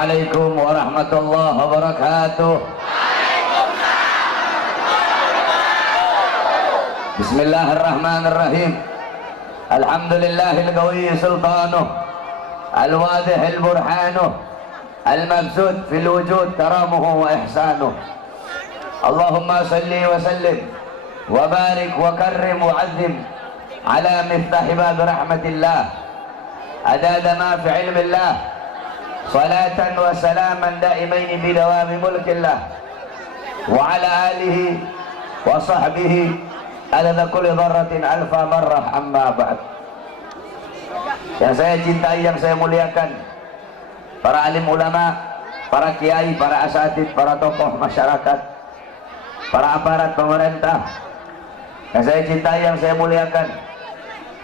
Assalamualaikum warahmatullahi wabarakatuh. Bismillahirrahmanirrahim. Alhamdulillahil qawiyyi sultanuh, al-wadihil burhanuh, al-mabsut fil wujud karamuhu wa ihsanuh. Allahumma salli wa sallim wa barik wa karrim wa azim ala miftahi bab rahmatillah adada ma fi ilmillah salatan wa salaman daimaini bidawami mulkillah wa ala alihi wa sahbihi adada kulli dharratin alfa marrah amma ba'd. Yang saya cintai, yang saya muliakan, para alim ulama, para kiai, para asatid, para tokoh masyarakat, para aparat pemerintah. Yang saya cintai, yang saya muliakan,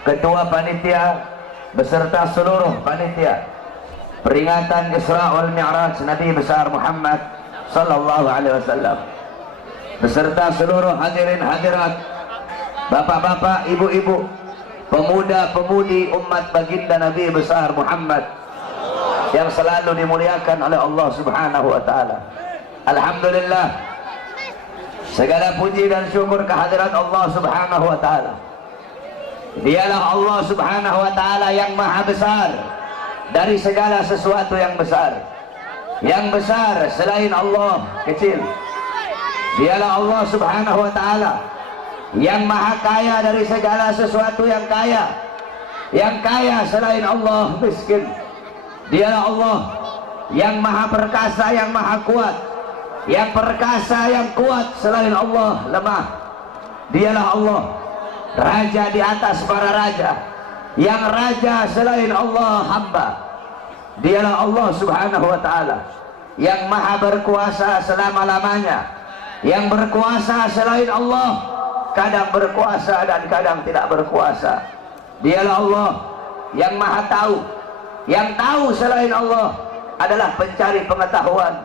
ketua panitia beserta seluruh panitia peringatan Isra wal Mi'raj Nabi besar Muhammad sallallahu alaihi wasallam, beserta seluruh hadirin hadirat, bapak-bapak, ibu-ibu, pemuda-pemudi umat baginda Nabi besar Muhammad yang selalu dimuliakan oleh Allah Subhanahu wa taala. Alhamdulillah, segala puji dan syukur kehadirat Allah Subhanahu wa taala. Dialah Allah Subhanahu wa taala yang maha besar dari segala sesuatu yang besar. Yang besar selain Allah kecil. Dialah Allah Subhanahu wa taala yang maha kaya dari segala sesuatu yang kaya. Yang kaya selain Allah miskin. Dialah Allah yang maha perkasa, yang maha kuat. Yang perkasa, yang kuat selain Allah lemah. Dialah Allah raja di atas para raja, yang raja selain Allah hamba. Dialah Allah Subhanahu wa taala yang maha berkuasa selama-lamanya, yang berkuasa selain Allah, kadang berkuasa dan kadang tidak berkuasa. Dialah Allah yang maha tahu, yang tahu selain Allah adalah pencari pengetahuan.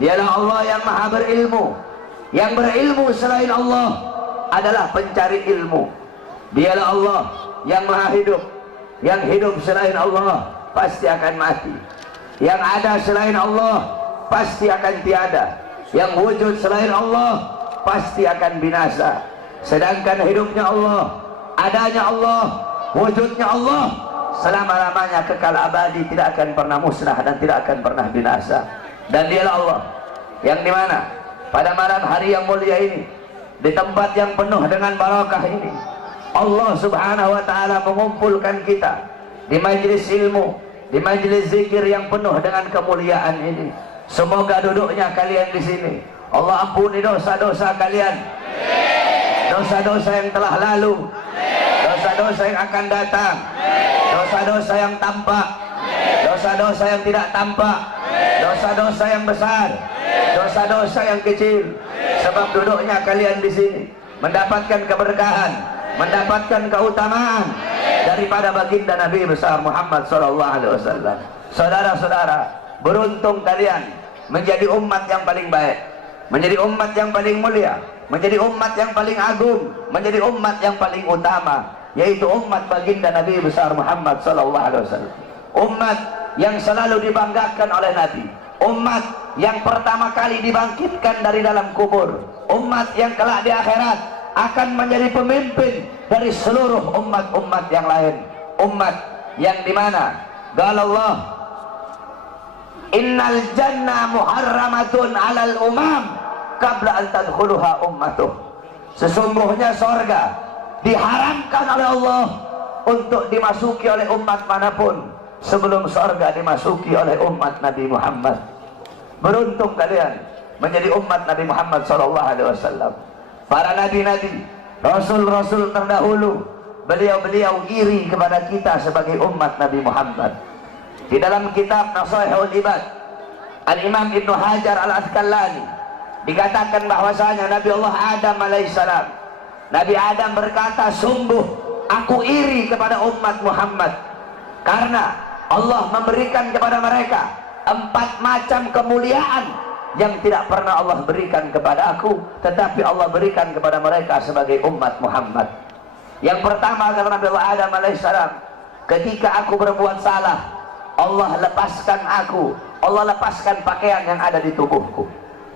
Dialah Allah yang maha berilmu, yang berilmu selain Allah adalah pencari ilmu. Dialah Allah yang maha hidup, yang hidup selain Allah pasti akan mati. Yang ada selain Allah pasti akan tiada. Yang wujud selain Allah pasti akan binasa. Sedangkan hidupnya Allah, adanya Allah, wujudnya Allah selama-lamanya kekal abadi, tidak akan pernah musnah dan tidak akan pernah binasa. Dan dialah Allah yang dimana pada malam hari yang mulia ini, di tempat yang penuh dengan barakah ini, Allah Subhanahu wa taala mengumpulkan kita di majelis ilmu, di majelis zikir yang penuh dengan kemuliaan ini. Semoga duduknya kalian di sini Allah ampuni dosa-dosa kalian, dosa-dosa yang telah lalu, dosa-dosa yang akan datang, dosa-dosa yang tampak, dosa-dosa yang tidak tampak, dosa-dosa yang besar, dosa-dosa yang kecil. Sebab duduknya kalian di sini mendapatkan keberkahan, mendapatkan keutamaan daripada baginda Nabi besar Muhammad sallallahu alaihi wasallam. Saudara-saudara, beruntung kalian menjadi umat yang paling baik, menjadi umat yang paling mulia, menjadi umat yang paling agung, menjadi umat yang paling utama, yaitu umat baginda Nabi besar Muhammad sallallahu alaihi wasallam. Umat yang selalu dibanggakan oleh Nabi, umat yang pertama kali dibangkitkan dari dalam kubur, umat yang kelak di akhirat akan menjadi pemimpin dari seluruh umat-umat yang lain. Umat yang dimana qala Allah, innal jannah muharramatun alal umam qabla an tadkhuluha ummatuh. Sesungguhnya sorga diharamkan oleh Allah untuk dimasuki oleh umat manapun sebelum sorga dimasuki oleh umat Nabi Muhammad. Beruntung kalian menjadi umat Nabi Muhammad sallallahu alaihi wasallam. Para nabi-nabi, rasul-rasul terdahulu, beliau-beliau iri kepada kita sebagai umat Nabi Muhammad. Di dalam kitab Nasaihul Ibad, Al-Imam Ibnu Hajar Al-Asqalani dikatakan bahwasanya Nabi Allah Adam alaihissalam, Nabi Adam berkata, sungguh aku iri kepada umat Muhammad karena Allah memberikan kepada mereka 4 macam kemuliaan yang tidak pernah Allah berikan kepada aku, tetapi Allah berikan kepada mereka sebagai umat Muhammad. Yang pertama kata Nabi Allah Adam alaihissalam, ketika aku berbuat salah, Allah lepaskan aku Allah lepaskan pakaian yang ada di tubuhku.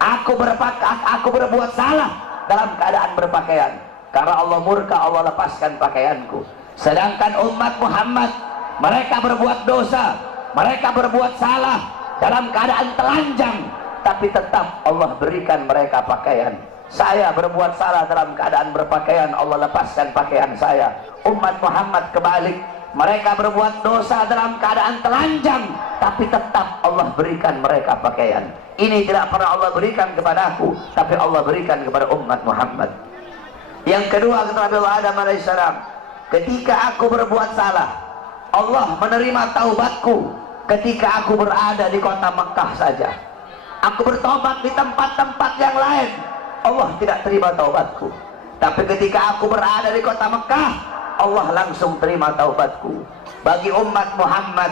Aku berbuat salah dalam keadaan berpakaian. Karena Allah murka, Allah lepaskan pakaianku. Sedangkan umat Muhammad, mereka berbuat dosa, mereka berbuat salah dalam keadaan telanjang, tapi tetap Allah berikan mereka pakaian. Saya berbuat salah dalam keadaan berpakaian, Allah lepaskan pakaian saya. Umat Muhammad kebalik, mereka berbuat dosa dalam keadaan telanjang, tapi tetap Allah berikan mereka pakaian. Ini tidak pernah Allah berikan kepada aku, tapi Allah berikan kepada umat Muhammad. Yang kedua, kata Nabi Adam alaihissalam, ketika aku berbuat salah, Allah menerima taubatku ketika aku berada di kota Mekah saja. Aku bertobat di tempat-tempat yang lain, Allah tidak terima taubatku. Tapi ketika aku berada di kota Mekah, Allah langsung terima taubatku. Bagi umat Muhammad,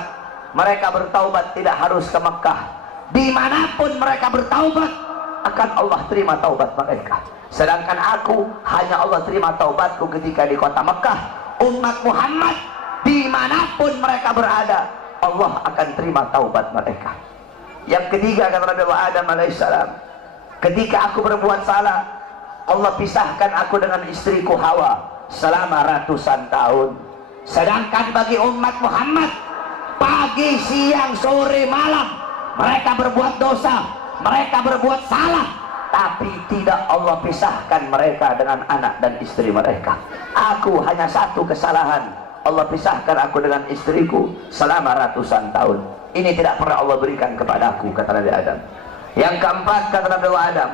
mereka bertaubat tidak harus ke Mekah. Dimanapun mereka bertaubat, akan Allah terima taubat mereka. Sedangkan aku, hanya Allah terima taubatku ketika di kota Mekah. Umat Muhammad, dimanapun mereka berada, Allah akan terima taubat mereka. Yang ketiga, kata Nabi Adam alaihissalam, ketika aku berbuat salah, Allah pisahkan aku dengan istriku Hawa selama ratusan tahun. Sedangkan bagi umat Muhammad, pagi, siang, sore, malam mereka berbuat dosa, mereka berbuat salah, tapi tidak Allah pisahkan mereka dengan anak dan istri mereka. Aku hanya satu kesalahan, Allah pisahkan aku dengan istriku selama ratusan tahun. Ini tidak pernah Allah berikan kepada aku, kata Nabi Adam. Yang keempat, kata Nabi Adam,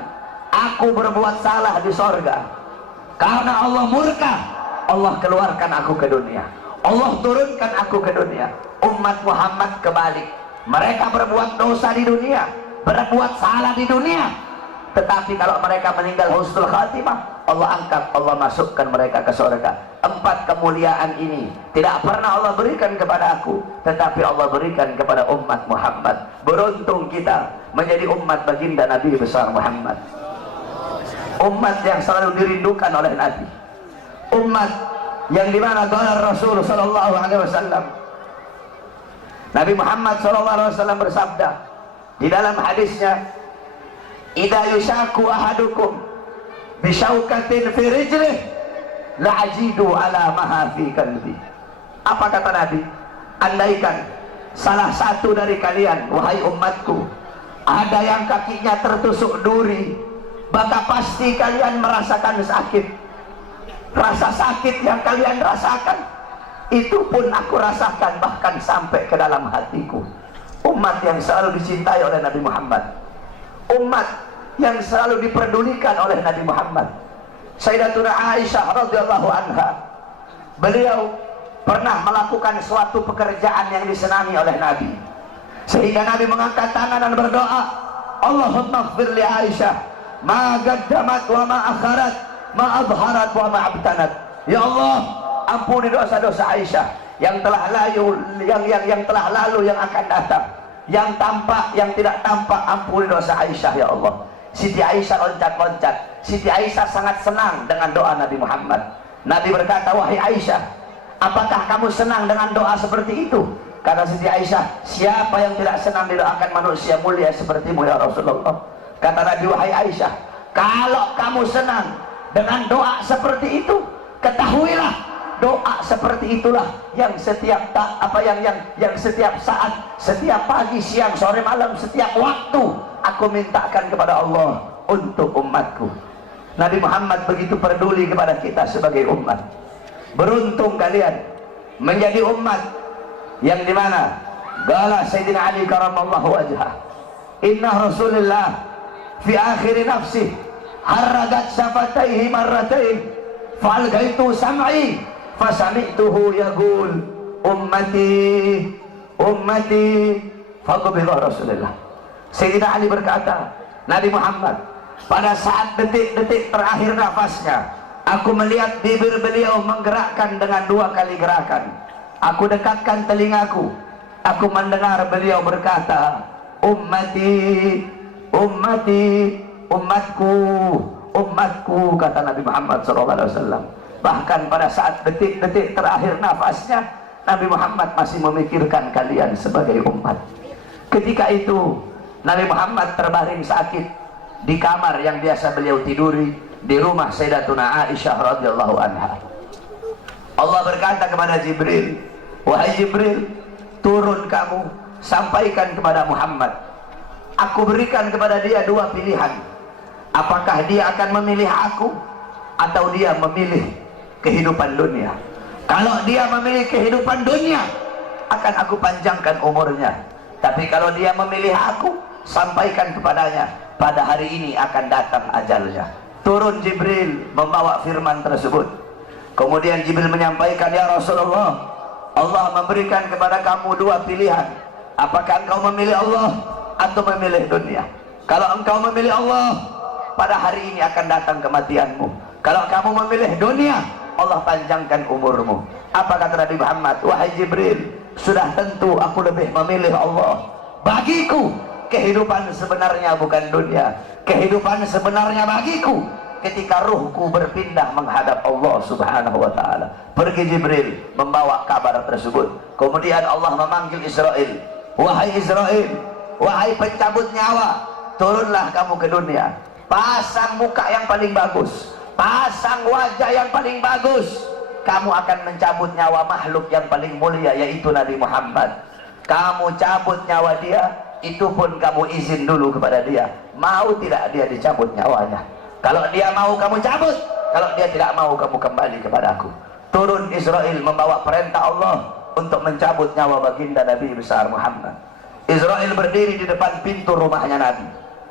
aku berbuat salah di sorga. Karena Allah murka, Allah keluarkan aku ke dunia, Allah turunkan aku ke dunia. Umat Muhammad kebalik, mereka berbuat dosa di dunia, berbuat salah di dunia, tetapi kalau mereka meninggal husnul khatimah, Allah angkat, Allah masukkan mereka ke surga. Empat kemuliaan ini tidak pernah Allah berikan kepada aku, tetapi Allah berikan kepada umat Muhammad. Beruntung kita menjadi umat baginda Nabi besar Muhammad, umat yang selalu dirindukan oleh Nabi, umat yang dimana qala Rasul sallallahu alaihi wasallam, Nabi Muhammad sallallahu alaihi wasallam bersabda di dalam hadisnya, idza yushaku ahadukum bisyaukatin fi rijlih la'ajidu ala maha fi qalbi. Apa kata Nabi? Andaikan salah satu dari kalian, wahai umatku, ada yang kakinya tertusuk duri, maka pasti kalian merasakan sakit. Rasa sakit yang kalian rasakan, itu pun aku rasakan, bahkan sampai ke dalam hatiku. Umat yang selalu dicintai oleh Nabi Muhammad, umat yang selalu diperdulikan oleh Nabi Muhammad. Sayyidatuna Aisyah radhiyallahu anha, beliau pernah melakukan suatu pekerjaan yang disenangi oleh Nabi, sehingga Nabi mengangkat tangan dan berdoa, Allahumma ighfir li Aisyah ma qaddamat wa ma akharat, ma adharat wa ma abtanat. Ya Allah, ampuni dosa-dosa Aisyah yang telah lalu, yang telah lalu, yang akan datang, yang tampak, yang tidak tampak. Ampuni dosa Aisyah ya Allah. Siti Aisyah loncat-loncat. Siti Aisyah sangat senang dengan doa Nabi Muhammad. Nabi berkata, wahai Aisyah, apakah kamu senang dengan doa seperti itu? Kata Siti Aisyah, siapa yang tidak senang didoakan manusia mulia sepertimu ya Rasulullah. Kata Nabi, wahai Aisyah, kalau kamu senang dengan doa seperti itu, ketahuilah doa seperti itulah yang setiap setiap saat, setiap pagi, siang, sore, malam, setiap waktu aku mintakan kepada Allah untuk umatku. Nabi Muhammad begitu peduli kepada kita sebagai umat. Beruntung kalian menjadi umat yang dimana qala Sayyidina Ali karamallahu wajhah, inna Rasulullah fi akhir nafsi haragat syafataihi marratain fa'algaitu sam'i fasami'tuhu yaqul ummati ummati faqbila Rasulullah. Sayyidina Ali berkata, Nabi Muhammad pada saat detik-detik terakhir nafasnya, aku melihat bibir beliau menggerakkan dengan 2 kali gerakan. Aku dekatkan telingaku, aku mendengar beliau berkata, ummati ummati, umatku umatku, kata Nabi Muhammad SAW. Bahkan pada saat detik-detik terakhir nafasnya, Nabi Muhammad masih memikirkan kalian sebagai umat. Ketika itu Nabi Muhammad terbaring sakit di kamar yang biasa beliau tiduri di rumah Sayyidatuna Aisyah radhiyallahu anha. Allah berkata kepada Jibril, wahai Jibril, turun kamu, sampaikan kepada Muhammad, aku berikan kepada dia dua pilihan. Apakah dia akan memilih aku atau dia memilih kehidupan dunia? Kalau dia memilih kehidupan dunia, akan aku panjangkan umurnya. Tapi kalau dia memilih aku, sampaikan kepadanya, pada hari ini akan datang ajalnya. Turun Jibril membawa firman tersebut. Kemudian Jibril menyampaikan, ya Rasulullah, Allah memberikan kepada kamu dua pilihan. Apakah engkau memilih Allah atau memilih dunia? Kalau engkau memilih Allah, pada hari ini akan datang kematianmu. Kalau kamu memilih dunia, Allah panjangkan umurmu. Apa kata Nabi Muhammad? Wahai Jibril, sudah tentu aku lebih memilih Allah. Bagiku kehidupan sebenarnya bukan dunia. Kehidupan sebenarnya bagiku ketika ruhku berpindah menghadap Allah subhanahu wa ta'ala. Pergi Jibril membawa kabar tersebut. Kemudian Allah memanggil Israel. Wahai Israel, wahai pencabut nyawa, turunlah kamu ke dunia. Pasang muka yang paling bagus, pasang wajah yang paling bagus. Kamu akan mencabut nyawa makhluk yang paling mulia, yaitu Nabi Muhammad. Kamu cabut nyawa dia, itu pun kamu izin dulu kepada dia. Mau tidak dia dicabut nyawanya? Kalau dia mau kamu cabut, kalau dia tidak mau kamu kembali kepadaku. Turun Israel membawa perintah Allah untuk mencabut nyawa baginda Nabi besar Muhammad. Israel berdiri di depan pintu rumahnya Nabi.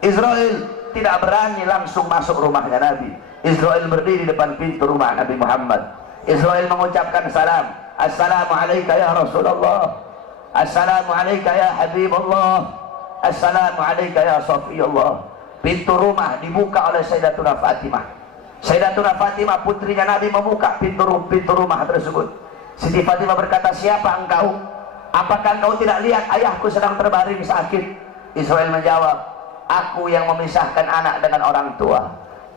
Israel tidak berani langsung masuk rumahnya Nabi. Israel berdiri di depan pintu rumah Nabi Muhammad. Israel mengucapkan salam. Assalamualaikum ya Rasulullah. Assalamualaikum ya Habibullah. Assalamualaikum ya Safiyullah. Pintu rumah dibuka oleh Sayyidatuna Fatimah. Sayyidatuna Fatimah putrinya Nabi membuka pintu rumah tersebut. Siti Fatimah berkata, siapa engkau? Apakah engkau tidak lihat ayahku sedang terbaring sakit? Israel menjawab, aku yang memisahkan anak dengan orang tua.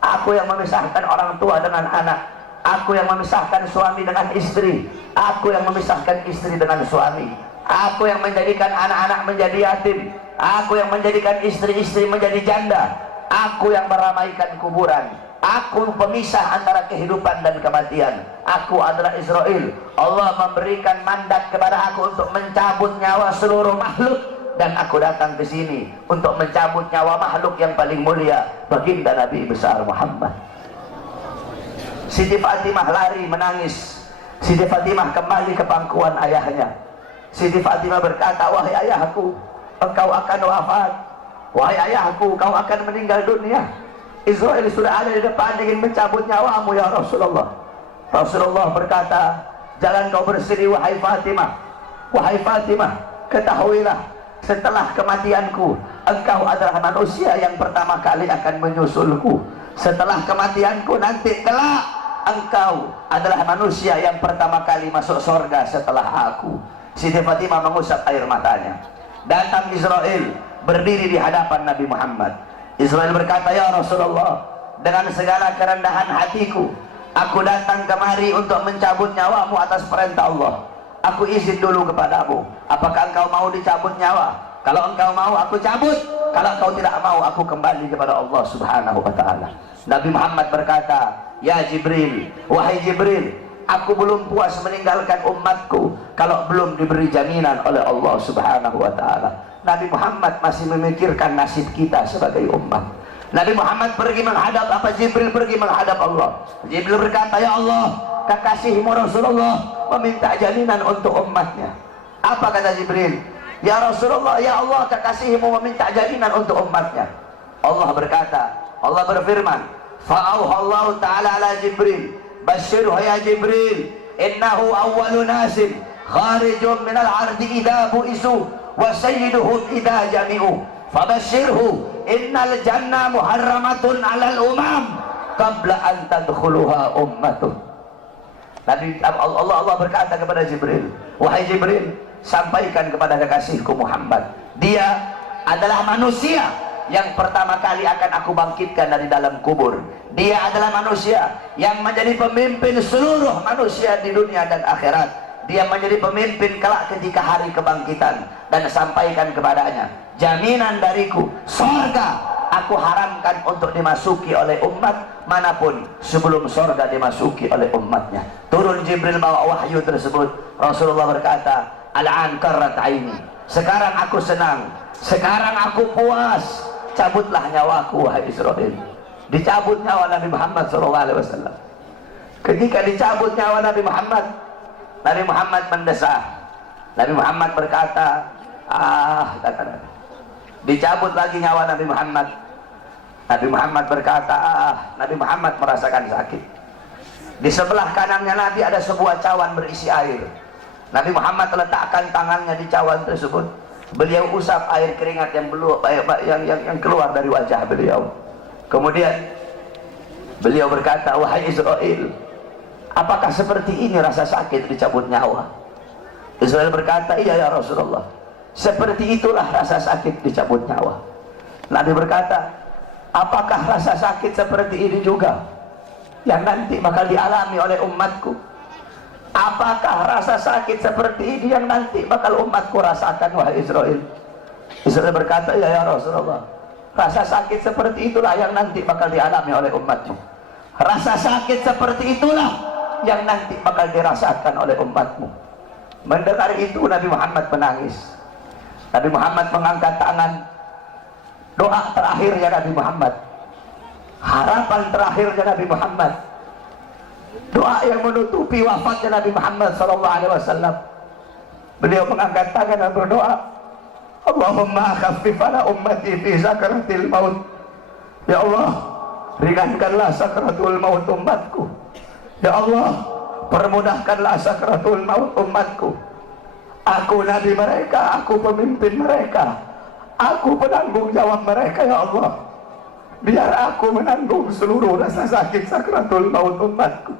Aku yang memisahkan orang tua dengan anak. Aku yang memisahkan suami dengan istri. Aku yang memisahkan istri dengan suami. Aku yang menjadikan anak-anak menjadi yatim. Aku yang menjadikan istri-istri menjadi janda. Aku yang meramaikan kuburan. Aku pemisah antara kehidupan dan kematian. Aku adalah Israel. Allah memberikan mandat kepada aku untuk mencabut nyawa seluruh makhluk, dan aku datang ke sini untuk mencabut nyawa makhluk yang paling mulia, baginda Nabi besar Muhammad. Siti Fatimah lari menangis. Siti Fatimah kembali ke pangkuan ayahnya. Siti Fatimah berkata, wahai ayahku, engkau akan wafat. Wahai ayahku, kau akan meninggal dunia. Israel sudah ada di depan ingin mencabut nyawamu ya Rasulullah. Rasulullah berkata, jangan kau bersedih wahai Fatimah. Wahai Fatimah, ketahuilah, setelah kematianku, engkau adalah manusia yang pertama kali akan menyusulku. Setelah kematianku nanti kelak, engkau adalah manusia yang pertama kali masuk surga setelah aku. Siti Fatimah mengusap air matanya. Datang Israel berdiri di hadapan Nabi Muhammad. Israel berkata, ya Rasulullah, dengan segala kerendahan hatiku, aku datang kemari untuk mencabut nyawamu atas perintah Allah. Aku izin dulu kepadamu, apakah engkau mau dicabut nyawa? Kalau engkau mau, aku cabut. Kalau engkau tidak mau, aku kembali kepada Allah subhanahu wa ta'ala. Nabi Muhammad berkata, ya Jibril, wahai Jibril, aku belum puas meninggalkan umatku kalau belum diberi jaminan oleh Allah subhanahu wa ta'ala. Nabi Muhammad masih memikirkan nasib kita sebagai umat. Nabi Muhammad pergi menghadap apa? Jibril pergi menghadap Allah. Jibril berkata, ya Allah, kekasihmu Rasulullah meminta jaminan untuk umatnya. Apa kata Jibril? Ya Rasulullah, ya Allah, kekasihmu meminta jaminan untuk umatnya. Allah berkata, Allah berfirman, fa'auhallahu ta'ala ala Jibril, basyirhu ya Jibril, innahu awwalu nasin kharijun minal ardi idha bu'isu wa sayyiduhum idha jami'u fabashirhu innal jannah muharramatun alal umam qabla an tadkhuluha ummatuh. Nabi Allah berkata kepada Jibril, wahai Jibril, sampaikan kepada kekasihku Muhammad, dia adalah manusia yang pertama kali akan aku bangkitkan dari dalam kubur. Dia adalah manusia yang menjadi pemimpin seluruh manusia di dunia dan akhirat. dia menjadi pemimpin kelak ketika hari kebangkitan, dan sampaikan kepadanya, jaminan dariku surga aku haramkan untuk dimasuki oleh umat manapun sebelum surga dimasuki oleh umatnya. Turun Jibril bawa wahyu tersebut. Rasulullah berkata, al-an qarrat aini, sekarang aku senang, sekarang aku puas, cabutlah nyawaku wahai Israil. Dicabut nyawa Nabi Muhammad SAW. Ketika dicabut nyawa Nabi Muhammad mendesah. Nabi Muhammad berkata, dicabut lagi nyawa Nabi Muhammad. Nabi Muhammad berkata, Nabi Muhammad merasakan sakit. Di sebelah kanannya Nabi ada sebuah cawan berisi air. Nabi Muhammad letakkan tangannya di cawan tersebut. Beliau usap air keringat yang keluar dari wajah beliau. Kemudian beliau berkata, wahai Israil, apakah seperti ini rasa sakit dicabut nyawa? Israil berkata, iya ya Rasulullah, seperti itulah rasa sakit dicabut nyawa. Nabi berkata, apakah rasa sakit seperti ini juga yang nanti bakal dialami oleh umatku? Apakah rasa sakit seperti ini yang nanti bakal umatku rasakan wahai Israil? Israil berkata, iya ya Rasulullah, rasa sakit seperti itulah yang nanti bakal dialami oleh umatmu. Rasa sakit seperti itulah yang nanti bakal dirasakan oleh umatmu. Mendengar itu Nabi Muhammad menangis. Nabi Muhammad mengangkat tangan. Doa terakhirnya Nabi Muhammad, harapan terakhirnya Nabi Muhammad, doa yang menutupi wafatnya Nabi Muhammad SAW. Beliau mengangkat tangan dan berdoa, Allahumma khaffif ala ummati fi sakaratil maut. Ya Allah, ringankanlah sakaratul maut umatku. Ya Allah, permudahkanlah sakaratul maut umatku. Aku nabi mereka, aku pemimpin mereka, aku penanggung jawab mereka ya Allah. Biar aku menanggung seluruh rasa sakit sakaratul maut umatku.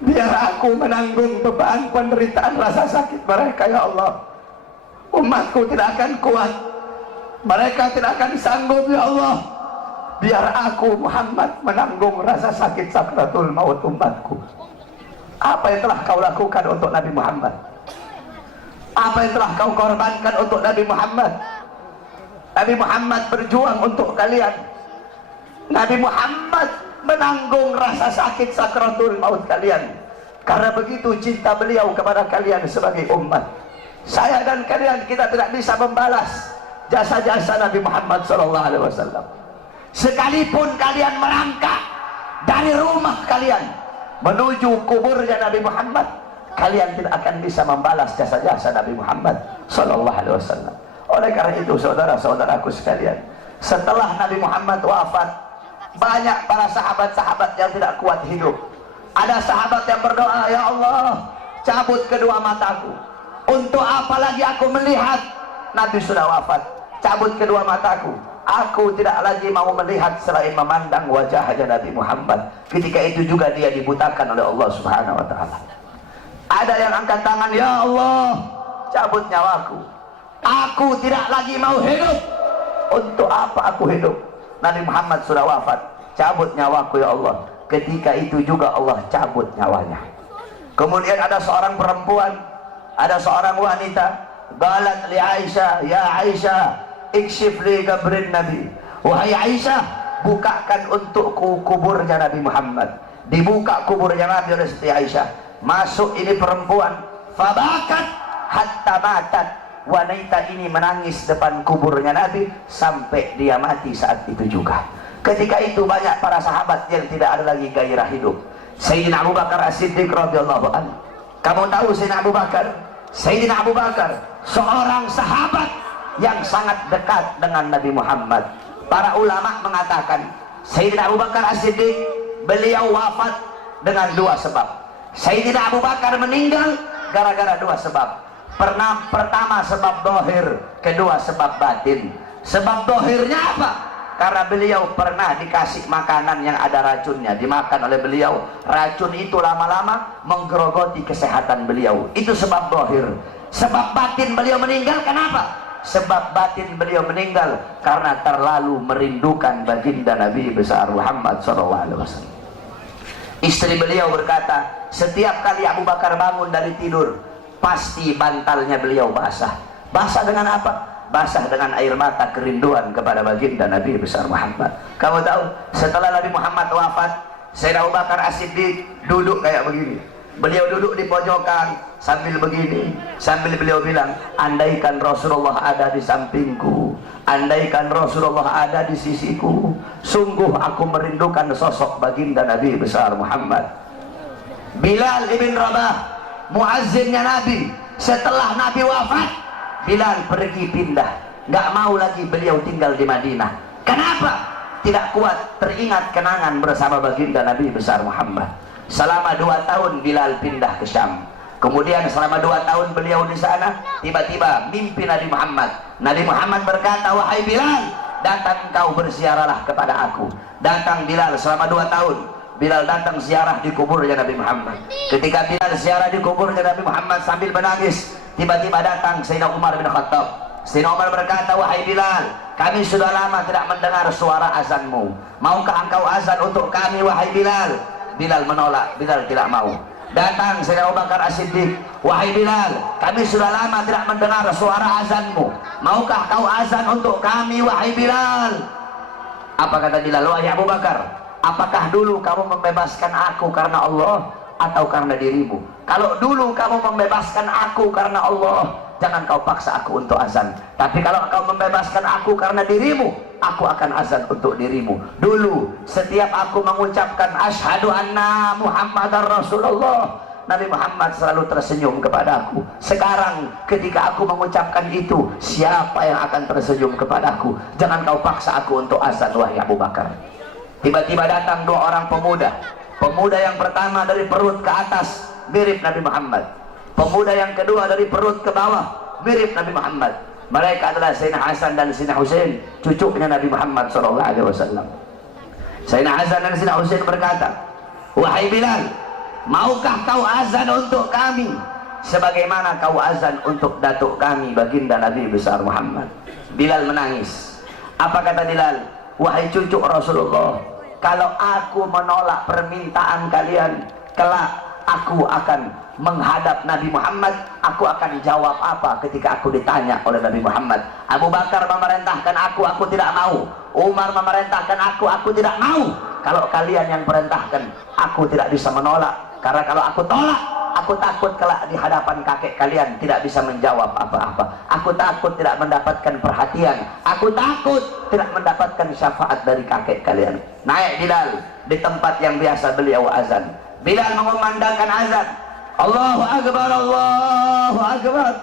Biar aku menanggung beban penderitaan rasa sakit mereka ya Allah. Umatku tidak akan kuat, mereka tidak akan sanggup ya Allah. Biar aku Muhammad menanggung rasa sakit sakaratul maut umatku. Apa yang telah kau lakukan untuk Nabi Muhammad? Apa yang telah kau korbankan untuk Nabi Muhammad? Nabi Muhammad berjuang untuk kalian. Nabi Muhammad menanggung rasa sakit sakaratul maut kalian. Karena begitu cinta beliau kepada kalian sebagai umat. Saya dan kalian, kita tidak bisa membalas jasa-jasa Nabi Muhammad SAW. Sekalipun kalian merangkak dari rumah kalian menuju kuburnya Nabi Muhammad, kalian tidak akan bisa membalas jasa-jasa Nabi Muhammad SAW. Oleh karena itu saudara-saudaraku sekalian, setelah Nabi Muhammad wafat, banyak para sahabat-sahabat yang tidak kuat hidup. Ada sahabat yang berdoa, ya Allah, cabut kedua mataku. Untuk apa lagi aku melihat? Nabi sudah wafat, cabut kedua mataku. Aku tidak lagi mau melihat selain memandang wajahnya Nabi Muhammad. Ketika itu juga dia dibutakan oleh Allah Subhanahu wa Ta'ala. Ada yang angkat tangan, ya Allah, cabut nyawaku. Aku tidak lagi mau hidup. Untuk apa aku hidup? Nabi Muhammad sudah wafat, cabut nyawaku ya Allah. Ketika itu juga Allah cabut nyawanya. Kemudian ada seorang perempuan, ada seorang wanita, galat li Aisyah, ya Aisyah, ikshif li kabrin Nabi. Wahai Aisyah, bukakan untukku kuburnya Nabi Muhammad. Dibuka kuburnya Nabi oleh Siti Aisyah. Masuk ini perempuan, fabakat hatta matat. Wanita ini menangis depan kuburnya Nabi sampai dia mati saat itu juga. Ketika itu banyak para sahabat yang tidak ada lagi gairah hidup. Sayyidina Abu Bakar As-Siddiq radhiyallahu anhu. Kamu tahu Sayyidina Abu Bakar? Sayyidina Abu Bakar seorang sahabat yang sangat dekat dengan Nabi Muhammad. Para ulama mengatakan Sayyidina Abu Bakar As-Siddiq, beliau wafat dengan dua sebab. Sayyidina Abu Bakar meninggal gara-gara dua sebab. Pertama sebab dohir, kedua sebab batin. Sebab dohirnya apa? Karena beliau pernah dikasih makanan yang ada racunnya, dimakan oleh beliau. Racun itu lama-lama menggerogoti kesehatan beliau. Itu sebab dohir. Sebab batin beliau meninggal, kenapa? Sebab batin beliau meninggal karena terlalu merindukan baginda Nabi besar Muhammad SAW. Istri beliau berkata, setiap kali Abu Bakar bangun dari tidur, pasti bantalnya beliau basah. Basah dengan apa? Basah dengan air mata kerinduan kepada baginda Nabi besar Muhammad. Kamu tahu, setelah Nabi Muhammad wafat, Sayyidina Abu Bakar As-Siddiq duduk kayak begini. Beliau duduk di pojokan sambil begini, sambil beliau bilang, andaikan Rasulullah ada di sampingku, andaikan Rasulullah ada di sisiku, sungguh aku merindukan sosok baginda Nabi besar Muhammad. Bilal ibn Rabah, muazzinnya Nabi, setelah Nabi wafat, Bilal pergi pindah, nggak mau lagi beliau tinggal di Madinah. Kenapa? Tidak kuat teringat kenangan bersama baginda Nabi besar Muhammad. Selama 2 tahun Bilal pindah ke Syam. Kemudian selama 2 tahun beliau di sana, tiba-tiba mimpi Nabi Muhammad. Nabi Muhammad berkata, wahai Bilal, datang kau berziarahlah kepada aku. Datang Bilal selama 2 tahun. Bilal datang ziarah di kuburnya Nabi Muhammad. Ketika Bilal ziarah di kuburnya Nabi Muhammad sambil menangis, tiba-tiba datang Sayyidina Umar bin Khattab. Sayyidina Umar berkata, wahai Bilal, kami sudah lama tidak mendengar suara azanmu. Maukah engkau azan untuk kami, wahai Bilal? Bilal menolak, Bilal tidak mau. Datang Sayyidina Abu Bakar As-Siddiq, wahai Bilal, kami sudah lama tidak mendengar suara azanmu. Maukah kau azan untuk kami, wahai Bilal? Apa kata Bilal? Wahai Abu Bakar, apakah dulu kamu membebaskan aku karena Allah atau karena dirimu? Kalau dulu kamu membebaskan aku karena Allah, jangan kau paksa aku untuk azan. Tapi kalau kau membebaskan aku karena dirimu, aku akan azan untuk dirimu. Dulu setiap aku mengucapkan asyhadu anna Muhammadar Rasulullah, Nabi Muhammad selalu tersenyum kepada aku. Sekarang ketika aku mengucapkan itu, siapa yang akan tersenyum kepadaku? Jangan kau paksa aku untuk azan, wahai Abu Bakar. Tiba-tiba datang 2 orang pemuda. Pemuda yang pertama dari perut ke atas mirip Nabi Muhammad. Pemuda yang kedua dari perut ke bawah mirip Nabi Muhammad. Mereka adalah Sayyidina Hasan dan Sayyidina Husain, cucunya Nabi Muhammad SAW. Sayyidina Hasan dan Sayyidina Husain berkata, wahai Bilal, maukah kau azan untuk kami sebagaimana kau azan untuk datuk kami baginda Nabi besar Muhammad? Bilal menangis. Apa kata Bilal? Wahai cucu Rasulullah, kalau aku menolak permintaan kalian, kelak aku akan menghadap Nabi Muhammad, aku akan jawab apa ketika aku ditanya oleh Nabi Muhammad? Abu Bakar memerintahkan aku tidak mau. Umar memerintahkan aku tidak mau. Kalau kalian yang perintahkan, aku tidak bisa menolak. Karena kalau aku tolak, aku takut kelak di hadapan kakek kalian tidak bisa menjawab apa-apa. Aku takut tidak mendapatkan perhatian. Aku takut tidak mendapatkan syafaat dari kakek kalian. Naik Bilal di tempat yang biasa beliau azan. Bilal mengumandangkan azan. Allahu Akbar, Allahu Akbar,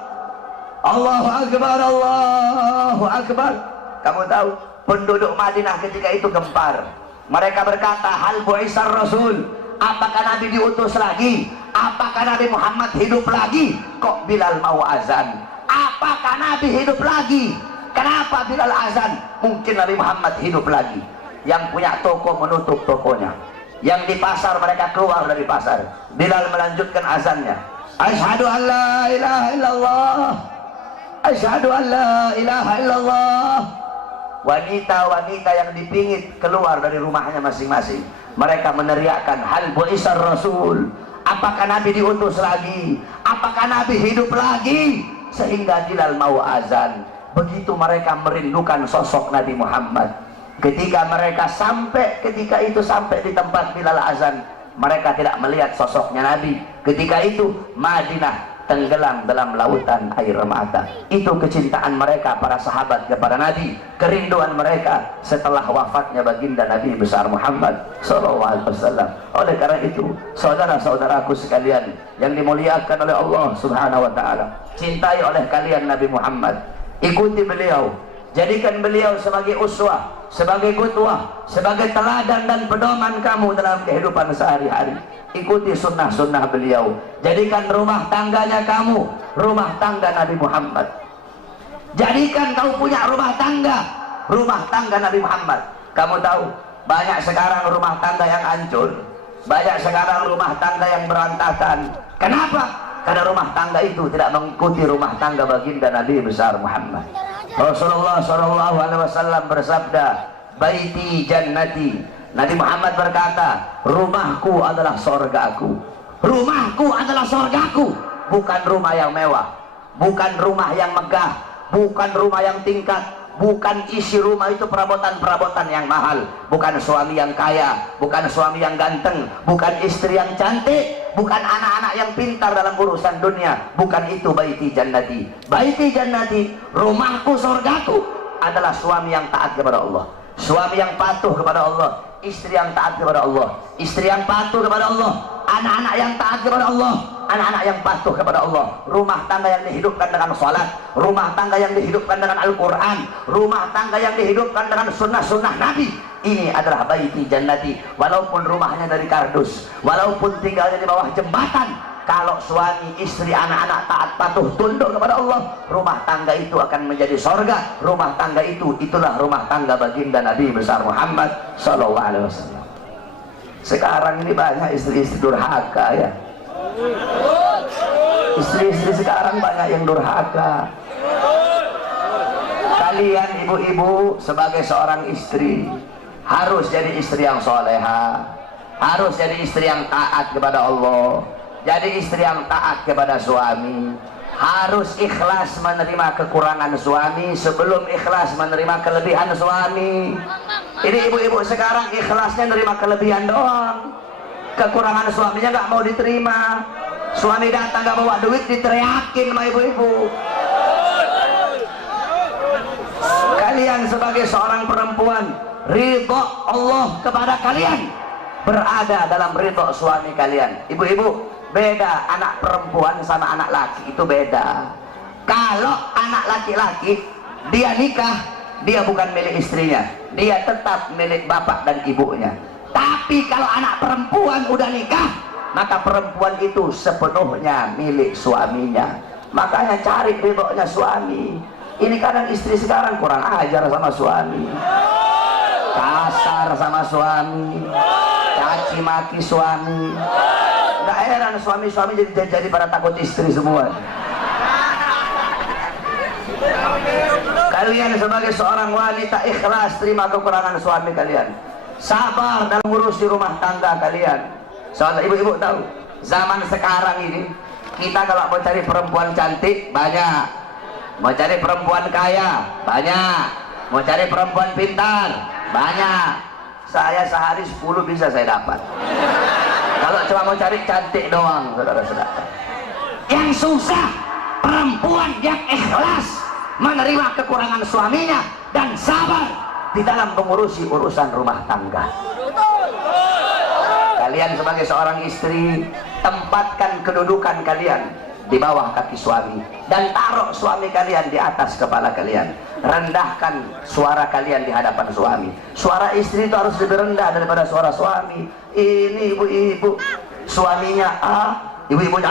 Allahu Akbar, Allahu Akbar. Kamu tahu, penduduk Madinah ketika itu gempar. Mereka berkata, hal bu'isar Rasul, apakah Nabi diutus lagi? Apakah Nabi Muhammad hidup lagi? Kok Bilal mau azan? Apakah Nabi hidup lagi? Kenapa Bilal azan? Mungkin Nabi Muhammad hidup lagi. Yang punya toko menutup tokonya, yang di pasar mereka keluar dari pasar. Bilal melanjutkan azannya. Asyhadu an la ilaha illallah, asyhadu an la ilaha illallah. Wanita-wanita yang dipingit keluar dari rumahnya masing-masing. Mereka meneriakkan, hal bu'isar Rasul, apakah Nabi diutus lagi? Apakah Nabi hidup lagi? Sehingga Bilal mau azan. Begitu mereka merindukan sosok Nabi Muhammad. Ketika mereka sampai di tempat Bilal azan, mereka tidak melihat sosoknya Nabi. Ketika itu Madinah tenggelam dalam lautan air mata. Itu kecintaan mereka para sahabat kepada Nabi, kerinduan mereka setelah wafatnya baginda Nabi besar Muhammad SAW. Oleh karena itu, saudara-saudaraku sekalian yang dimuliakan oleh Allah Subhanahu wa taala, cintai oleh kalian Nabi Muhammad, ikuti beliau, jadikan beliau sebagai uswah, sebagai qudwah, sebagai teladan dan pedoman kamu dalam kehidupan sehari-hari. Ikuti sunnah-sunnah beliau. Jadikan rumah tangganya kamu rumah tangga Nabi Muhammad. Jadikan kau punya rumah tangga Nabi Muhammad. Kamu tahu, banyak sekarang rumah tangga yang hancur, banyak sekarang rumah tangga yang berantakan. Kenapa? Karena rumah tangga itu tidak mengikuti rumah tangga baginda Nabi besar Muhammad. Rasulullah SAW bersabda, baiti jannati. Nabi Muhammad berkata, rumahku adalah sorgaku. Rumahku adalah sorgaku. bukan rumah yang mewah, bukan rumah yang megah, bukan rumah yang tingkat, bukan isi rumah itu perabotan-perabotan yang mahal, bukan suami yang kaya, bukan suami yang ganteng, bukan istri yang cantik, bukan anak-anak yang pintar dalam urusan dunia, bukan itu baiti jannati. Baiti jannati, rumahku, surgaku adalah suami yang taat kepada Allah, suami yang patuh kepada Allah, istri yang taat kepada Allah, istri yang patuh kepada Allah, anak-anak yang taat kepada Allah, anak-anak yang patuh kepada Allah, rumah tangga yang dihidupkan dengan salat, rumah tangga yang dihidupkan dengan Al-Quran, rumah tangga yang dihidupkan dengan sunnah-sunnah Nabi. Ini adalah baiti jannati. Walaupun rumahnya dari kardus, walaupun tinggalnya di bawah jembatan, kalau suami, istri, anak-anak taat patuh tunduk kepada Allah, rumah tangga itu akan menjadi sorga. Rumah tangga itu, itulah rumah tangga baginda Nabi besar Muhammad SAW. Sekarang ini banyak istri-istri durhaka ya. Istri-istri sekarang banyak yang durhaka. Kalian ibu-ibu sebagai seorang istri harus jadi istri yang soleha, harus jadi istri yang taat kepada Allah, jadi istri yang taat kepada suami, harus ikhlas menerima kekurangan suami sebelum ikhlas menerima kelebihan suami. Ini ibu-ibu sekarang ikhlasnya menerima kelebihan doang, kekurangan suaminya nggak mau diterima. Suami datang nggak bawa duit diteriakin sama ibu-ibu. Kalian sebagai seorang perempuan, ridho Allah kepada kalian berada dalam ridho suami kalian. Ibu-ibu, beda anak perempuan sama anak laki, itu beda. Kalau anak laki-laki dia nikah, dia bukan milik istrinya, dia tetap milik bapak dan ibunya. Tapi kalau anak perempuan udah nikah, maka perempuan itu sepenuhnya milik suaminya. Makanya cari ridhonya suami. Ini kadang istri sekarang kurang ajar sama suami, kasar sama suami, caci maki suami. Nggak heran suami-suami jadi pada takut istri semua. Kalian sebagai seorang wanita ikhlas terima kekurangan suami kalian, sabar dalam ngurusi rumah tangga kalian. Soalnya ibu-ibu tahu, zaman sekarang ini kita kalau mau cari perempuan cantik banyak, mau cari perempuan kaya banyak, mau cari perempuan pintar banyak. Saya sehari 10 bisa saya dapat. Kalau cuma mau cari cantik doang, saudara-saudara. Yang susah perempuan yang ikhlas menerima kekurangan suaminya dan sabar di dalam mengurusi urusan rumah tangga. Kalian sebagai seorang istri, tempatkan kedudukan kalian di bawah kaki suami dan taruh suami kalian di atas kepala kalian. Rendahkan suara kalian di hadapan suami. Suara istri itu harus lebih rendah daripada suara suami. Ini ibu-ibu, suaminya ibu-ibunya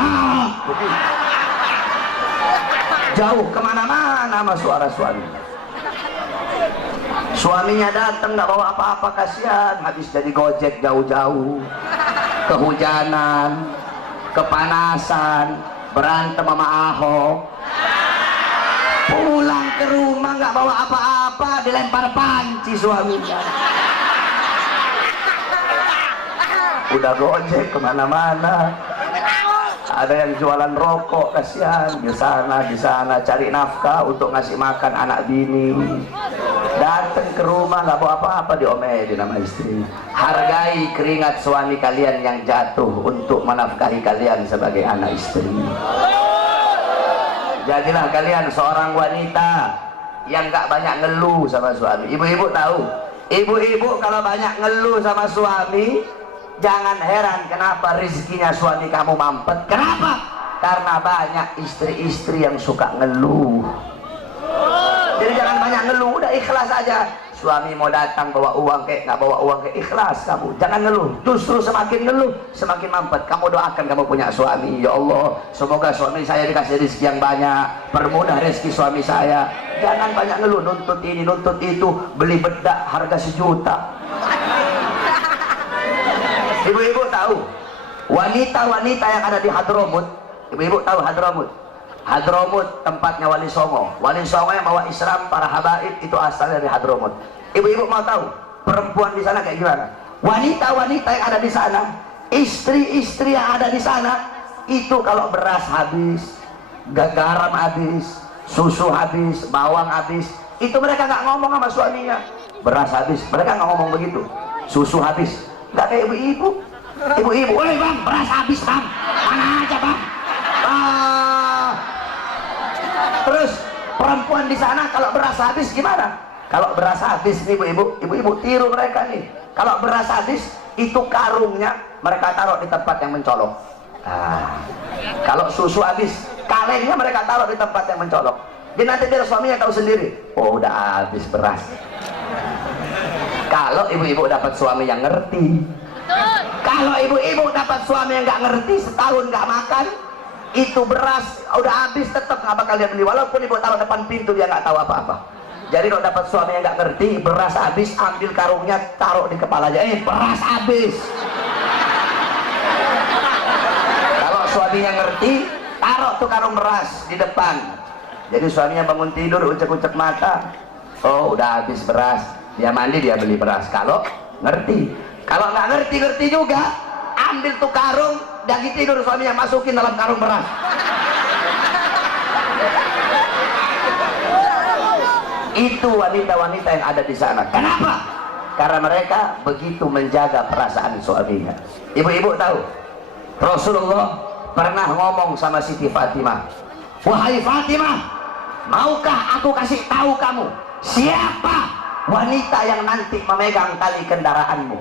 jauh kemana-mana sama suara suami. Suaminya datang nggak bawa apa-apa, kasihan, habis jadi gojek jauh-jauh, kehujanan, kepanasan, berantem sama Ahok, pulang ke rumah nggak bawa apa-apa, dilempar panci suaminya. Udah gojek kemana-mana, ada yang jualan rokok, kasihan, di sana cari nafkah untuk ngasih makan anak bini. Datang ke rumah nggak bawa apa-apa, diomelin sama istri. Hargai keringat suami kalian yang jatuh untuk menafkahi kalian sebagai anak istri. Jadilah kalian seorang wanita yang nggak banyak ngeluh sama suami. Ibu-ibu tahu, ibu-ibu kalau banyak ngeluh sama suami, jangan heran kenapa rezekinya suami kamu mampet. Kenapa? Karena banyak istri-istri yang suka ngeluh. Jadi jangan banyak ngeluh, udah ikhlas aja. Suami mau datang bawa uang kayak nggak bawa uang kayak, ikhlas kamu, jangan ngeluh. Justru semakin ngeluh semakin mampet. Kamu doakan kamu punya suami, ya Allah semoga suami saya dikasih rezeki yang banyak, permudah rezeki suami saya. Jangan banyak ngeluh, nuntut ini nuntut itu, beli bedak harga 1 juta. Ibu-ibu tahu wanita-wanita yang ada di Hadramut? Ibu-ibu tahu Hadramut? Hadramut tempatnya Wali Songo. Wali Songo yang bawa Islam, para habaib itu asalnya dari Hadramut. Ibu-ibu mau tahu perempuan di sana kayak gimana? Wanita-wanita yang ada di sana, istri-istri yang ada di sana, itu kalau beras habis, garam habis, susu habis, bawang habis, itu mereka nggak ngomong sama suaminya. Beras habis, mereka nggak ngomong begitu. Susu habis, nggak kayak ibu-ibu. Ibu-ibu, woi bang, beras habis bang, mana aja bang. Terus perempuan di sana kalau beras habis gimana? Kalau beras habis nih ibu-ibu tiru mereka nih. Kalau beras habis, itu karungnya mereka taruh di tempat yang mencolok. Kalau susu habis, kalengnya mereka taruh di tempat yang mencolok. Jadi nanti dia suaminya tahu sendiri, oh udah habis beras. Kalau ibu-ibu dapat suami yang ngerti, kalau ibu-ibu dapat suami yang nggak ngerti, setahun nggak makan, itu beras udah habis tetap nggak bakal dia beli, walaupun ibu taruh depan pintu dia nggak tahu apa-apa. Jadi kalau dapat suami yang nggak ngerti, beras habis, ambil karungnya taruh di kepalanya, beras habis. Kalau suaminya ngerti, taruh tuh karung beras di depan. Jadi suaminya bangun tidur, ucek-ucek mata, oh udah habis beras, dia mandi dia beli beras. Kalau ngerti, kalau nggak ngerti juga, ambil tuh karung, lagi tidur suaminya masukin dalam karung beras. Itu wanita-wanita yang ada di sana. Kenapa? Karena mereka begitu menjaga perasaan suaminya. Ibu-ibu tahu, Rasulullah pernah ngomong sama Siti Fatimah, wahai Fatimah, maukah aku kasih tahu kamu siapa wanita yang nanti memegang tali kendaraanmu?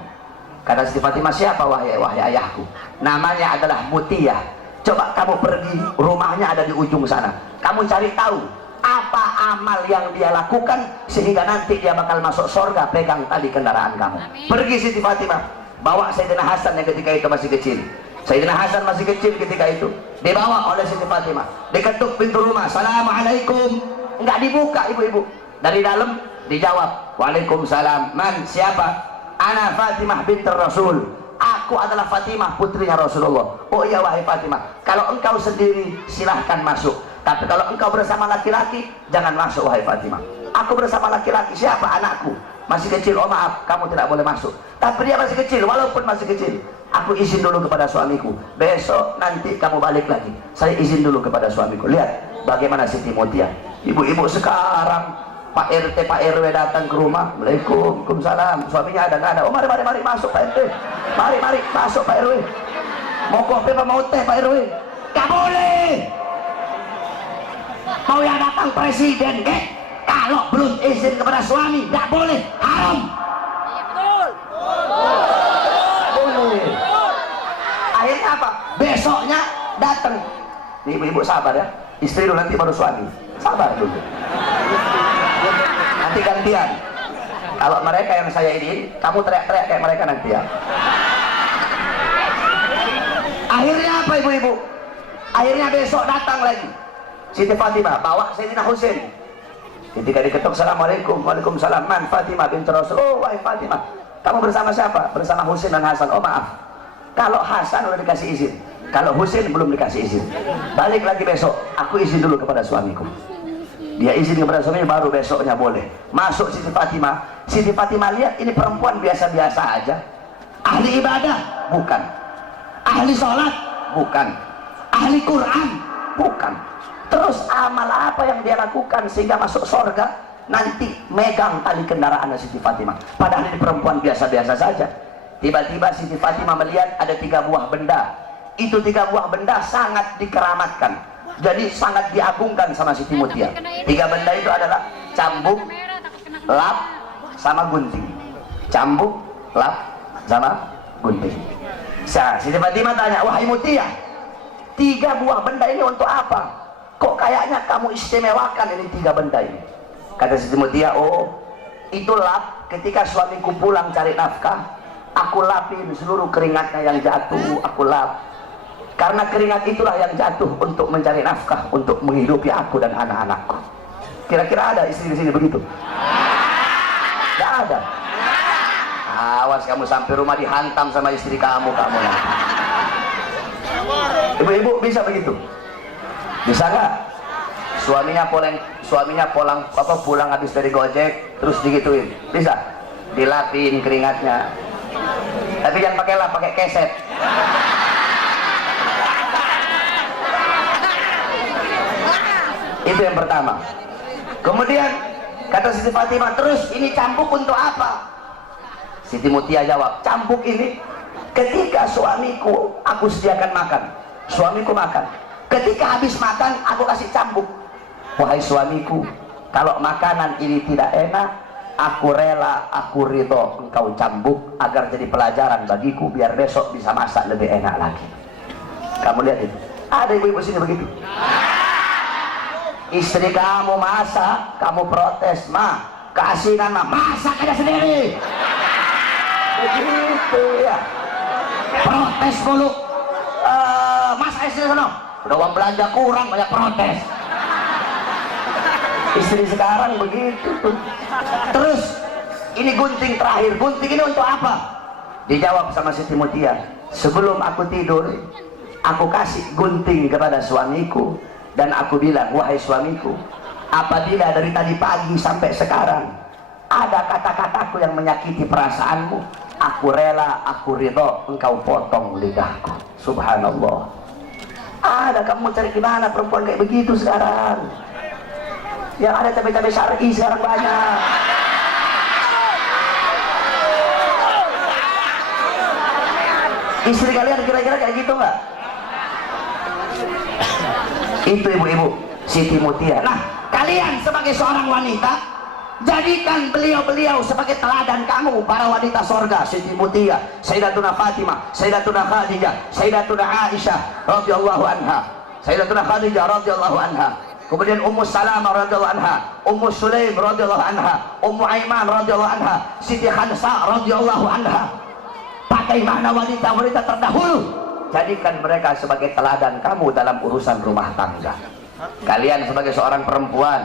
Kata Siti Fatimah, siapa wahai ayahku? Namanya adalah Mutiyah. Coba kamu pergi, rumahnya ada di ujung sana. Kamu cari tahu apa amal yang dia lakukan sehingga nanti dia bakal masuk surga pegang tali kendaraan kamu. Amin. Pergi Siti Fatimah, bawa Sayyidina Hasan yang ketika itu masih kecil. Sayyidina Hasan masih kecil ketika itu, dibawa oleh Siti Fatimah, diketuk pintu rumah, assalamualaikum, nggak dibuka ibu-ibu. Dari dalam dijawab, waalaikumsalam. Man, siapa? Ana Fatimah binti Rasul, aku adalah Fatimah putrinya Rasulullah. Oh iya wahai Fatimah, kalau engkau sendiri silahkan masuk, tapi kalau engkau bersama laki-laki jangan masuk wahai Fatimah. Aku bersama laki-laki. Siapa? Anakku masih kecil. Oh maaf, kamu tidak boleh masuk. Tapi dia masih kecil, walaupun masih kecil, aku izin dulu kepada suamiku, besok nanti kamu balik lagi, saya izin dulu kepada suamiku. Lihat bagaimana Siti Mutia. Ibu-ibu sekarang, Pak RT, Pak RW datang ke rumah, Waalaikumsalam, suaminya ada nggak ada? Oh mari masuk Pak RT, mari masuk Pak RW. Mau kopi apa mau teh Pak RW? Gak boleh. Mau yang datang presiden, kalau belum izin kepada suami, gak boleh, haram. Boleh. Akhirnya apa? Besoknya datang. Ibu-ibu sabar ya, istri dulu nanti baru suami. Sabar dulu. Nanti gantian. Kalau mereka yang saya ini, kamu teriak-teriak kayak mereka nanti ya. Akhirnya apa ibu-ibu? Akhirnya besok datang lagi Siti Fatimah, bawa Sayyidina Husain. Ketika diketuk, assalamualaikum, waalaikumsalam. Man, Fatimah binti Rasul. Oh wahai Fatimah, kamu bersama siapa? Bersama Husain dan Hasan. Oh maaf, kalau Hasan udah dikasih izin, kalau Husain belum dikasih izin. Balik lagi besok, aku izin dulu kepada suamiku. Dia izin kepada suaminya, baru besoknya boleh masuk. Siti Fatimah. Siti Fatimah lihat ini perempuan biasa-biasa aja, ahli ibadah bukan, ahli sholat bukan, ahli Quran bukan. Terus amal apa yang dia lakukan sehingga masuk surga? Nanti megang tali kendaraan Siti Fatimah. Padahal ini perempuan biasa-biasa saja. Tiba-tiba Siti Fatimah melihat ada 3 buah benda. Itu 3 buah benda sangat dikeramatkan, jadi sangat diagungkan sama Siti Mutia. 3 benda itu adalah cambuk, lap, sama gunting. Cambuk, lap, sama gunting. Siti Fatimah tanya, wahai Mutia, 3 buah benda ini untuk apa? Kok kayaknya kamu istimewakan ini 3 benda ini? Kata Siti Mutia, oh itu lap, ketika suamiku pulang cari nafkah, aku lapin seluruh keringatnya yang jatuh, aku lap. Karena keringat itulah yang jatuh untuk mencari nafkah, untuk menghidupi aku dan anak-anakku. Kira-kira ada istri di sini begitu? Tidak ada. Awas kamu sampai rumah dihantam sama istri kamu nanti. Ibu-ibu bisa begitu? Bisa nggak? Suaminya pulang habis dari gojek, terus digituin, bisa? Dilapin keringatnya. Tapi jangan pakai lap, pakai keset. Itu yang pertama. Kemudian kata Siti Fatimah, terus ini cambuk untuk apa? Siti Mutia jawab, cambuk ini ketika suamiku aku sediakan makan, suamiku makan. Ketika habis makan aku kasih cambuk. Wahai suamiku, kalau makanan ini tidak enak, aku rela, aku ridho engkau cambuk agar jadi pelajaran bagiku biar besok bisa masak lebih enak lagi. Kamu lihat itu, ada ibu-ibu sini begitu. Istri kamu masak, kamu protes, mah keasinan mah masak aja sendiri. Begitu ya, protes mulu. Masak istri sana, udah uang belanja kurang banyak protes. Istri sekarang begitu tuh. Terus ini gunting terakhir, gunting ini untuk apa? Dijawab sama Siti Mutia, sebelum aku tidur aku kasih gunting kepada suamiku dan aku bilang, wahai suamiku, apabila dari tadi pagi sampai sekarang ada kata-kataku yang menyakiti perasaanmu, aku rela, aku ridho engkau potong lidahku. Subhanallah. Ada kamu cari gimana perempuan kayak begitu sekarang? Yang ada cabai-cabai syar'i sekarang banyak. Istri kalian kira-kira kayak gitu nggak? Itu ibu-ibu Siti Mutia. Nah, kalian sebagai seorang wanita, jadikan beliau-beliau sebagai teladan kamu, para wanita sorga. Siti Mutia, Sayyidatuna Fatimah, Sayyidatuna Khadijah, Sayyidatuna Aisyah radhiyallahu anha, Sayyidatuna Khadijah radhiyallahu anha. Kemudian Ummu Salamah radhiyallahu anha, Ummu Sulaim radhiyallahu anha, Ummu Aiman radhiyallahu anha, Siti Khansa radhiyallahu anha. Pakai makna wanita-wanita terdahulu. Jadikan mereka sebagai teladan kamu dalam urusan rumah tangga. Kalian sebagai seorang perempuan,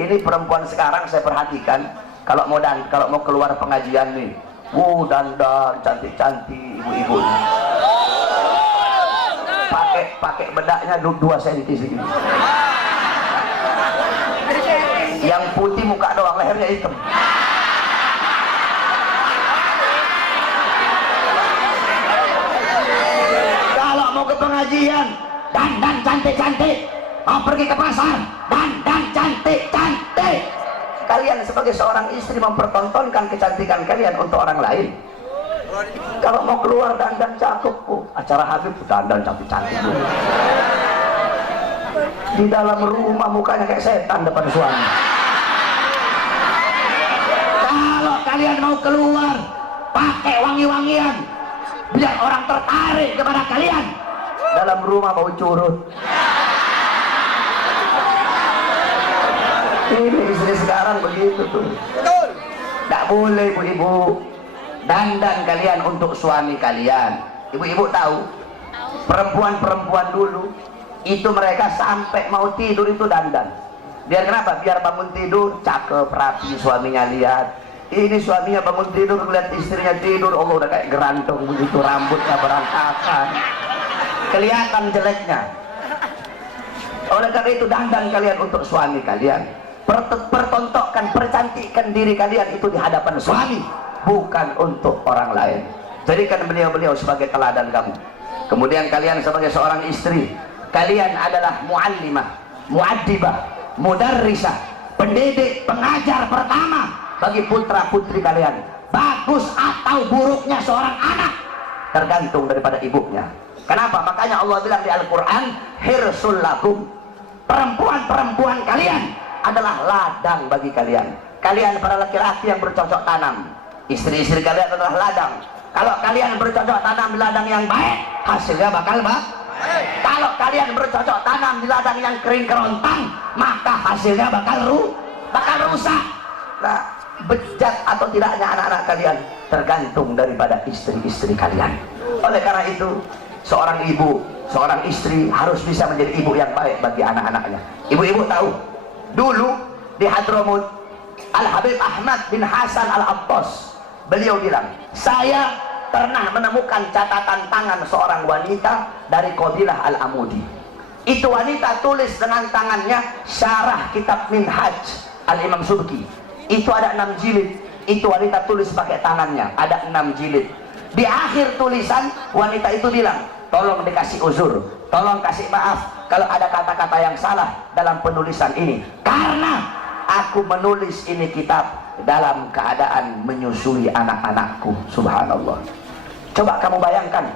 ini perempuan sekarang saya perhatikan kalau mau keluar pengajian nih, dandan cantik-cantik ibu-ibu. Pakai bedaknya 2 cm segini. Yang putih muka doang, lehernya hitam. Kalau mau ke pengajian, dandan cantik-cantik. Mau pergi ke pasar, dandan cantik-cantik. Kalian sebagai seorang istri mempertontonkan kecantikan kalian untuk orang lain. Kalau mau keluar dandan cakep, acara Habib dandan cantik-cantik. Di dalam rumah mukanya kayak setan depan suami. Kalau kalian mau keluar, pakai wangi-wangian biar orang tertarik kepada kalian. Dalam rumah bau curut. Ini istri sekarang begitu tuh. Tidak boleh ibu-ibu. Dandan kalian untuk suami kalian. Ibu-ibu tahu, perempuan-perempuan dulu itu mereka sampai mau tidur itu dandan. Biar kenapa? Biar bangun tidur cakep, rapi, suaminya lihat. Ini suaminya bangun tidur lihat istrinya tidur, Allah udah kayak gerantong begitu, rambutnya berantakan, kelihatan jeleknya. Oleh karena itu dandan kalian untuk suami kalian. Pertontonkan, percantikkan diri kalian itu di hadapan suami, bukan untuk orang lain. Jadikan beliau-beliau sebagai teladan kamu. Kemudian kalian sebagai seorang istri, kalian adalah muallimah, muaddibah, mudarrisah, pendidik, pengajar pertama bagi putra putri kalian. Bagus atau buruknya seorang anak tergantung daripada ibunya. Kenapa? Makanya Allah bilang di Al-Quran, hirsul lakum, perempuan-perempuan kalian adalah ladang bagi kalian. Kalian para laki-laki yang bercocok tanam, istri-istri kalian adalah ladang. Kalau kalian bercocok tanam di ladang yang baik, hasilnya bakal baik. Kalau kalian bercocok tanam di ladang yang kering kerontang, maka hasilnya bakal rusak. Nah, bejat atau tidaknya anak-anak kalian tergantung daripada istri-istri kalian. Oleh karena itu, seorang ibu, seorang istri harus bisa menjadi ibu yang baik bagi anak-anaknya. Ibu-ibu tahu, dulu di Hadramut, Al-Habib Ahmad bin Hasan Al-Abbas, beliau bilang, saya pernah menemukan catatan tangan seorang wanita dari Qabilah Al-Amudi. Itu wanita tulis dengan tangannya syarah kitab Minhaj Al-Imam Subki. Itu ada 6 jilid. Itu wanita tulis pakai tangannya, ada 6 jilid. Di akhir tulisan wanita itu bilang, tolong dikasih uzur, tolong kasih maaf, kalau ada kata-kata yang salah dalam penulisan ini, karena aku menulis ini kitab dalam keadaan menyusui anak-anakku. Subhanallah. Coba kamu bayangkan,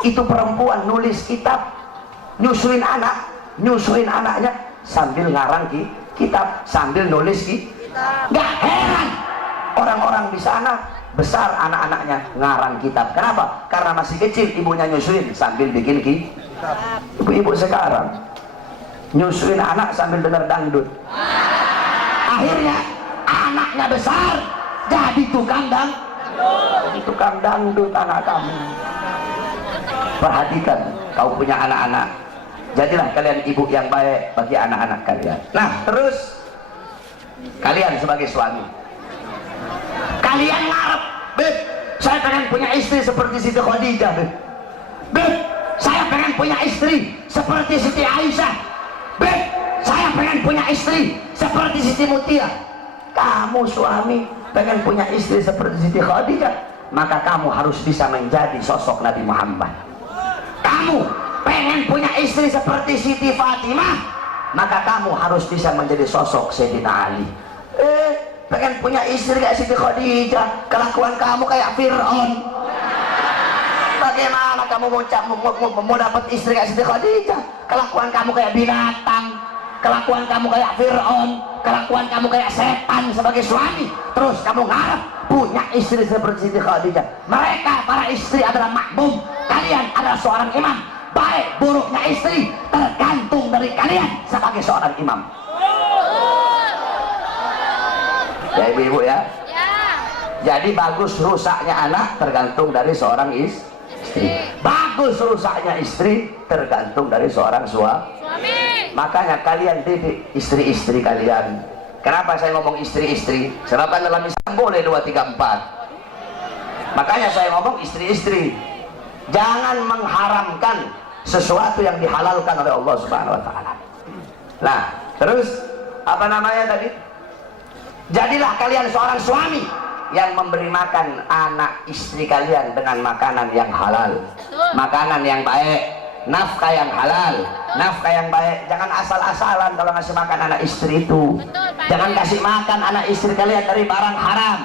itu perempuan nulis kitab, nyusuin anaknya sambil ngarang kitab, sambil nulis kitab. Gak heran orang-orang di sana besar anak-anaknya ngarang kitab. Kenapa? Karena masih kecil ibunya nyusuin sambil bikin kitab. Ibu-ibu sekarang nyusuin anak sambil dengar dangdut. Akhirnya anaknya besar jadi tukang dangdut anak kamu. Perhatikan, kau punya anak-anak, jadilah kalian ibu yang baik bagi anak-anak kalian. Nah, terus kalian sebagai suami, kalian ngarep, Beb, saya pengen punya istri seperti Siti Khadijah, Beb, saya pengen punya istri seperti Siti Aisyah, Beb, saya pengen punya istri seperti Siti Mutia. Kamu suami pengen punya istri seperti Siti Khadijah, maka kamu harus bisa menjadi sosok Nabi Muhammad. Kamu pengen punya istri seperti Siti Fatimah, maka kamu harus bisa menjadi sosok Sayyidina Ali. Pengen punya istri kayak Siti Khadijah, kelakuan kamu kayak Fir'aun. Bagaimana kamu mau dapat istri kayak Siti Khadijah? Kelakuan kamu kayak binatang, kelakuan kamu kayak Fir'aun, kelakuan kamu kayak setan sebagai suami. Terus kamu ngarep punya istri seperti Siti Khadijah. Mereka para istri adalah makmum, kalian adalah seorang imam. Baik buruknya istri tergantung dari kalian sebagai seorang imam. Ya ibu-ibu ya. Jadi bagus rusaknya anak tergantung dari seorang istri. Bagus rusaknya istri tergantung dari seorang suami. Makanya kalian didik istri-istri kalian. Kenapa saya ngomong istri-istri? Sebab kan dalam Islam boleh 2, 3, 4. Makanya saya ngomong istri-istri. Jangan mengharamkan sesuatu yang dihalalkan oleh Allah Subhanahu wa taala. Nah, terus apa namanya tadi? Jadilah kalian seorang suami yang memberi makan anak istri kalian dengan makanan yang halal, makanan yang baik, nafkah yang halal, nafkah yang baik. Jangan asal-asalan kalau ngasih makan anak istri itu. Jangan kasih makan anak istri kalian dari barang haram,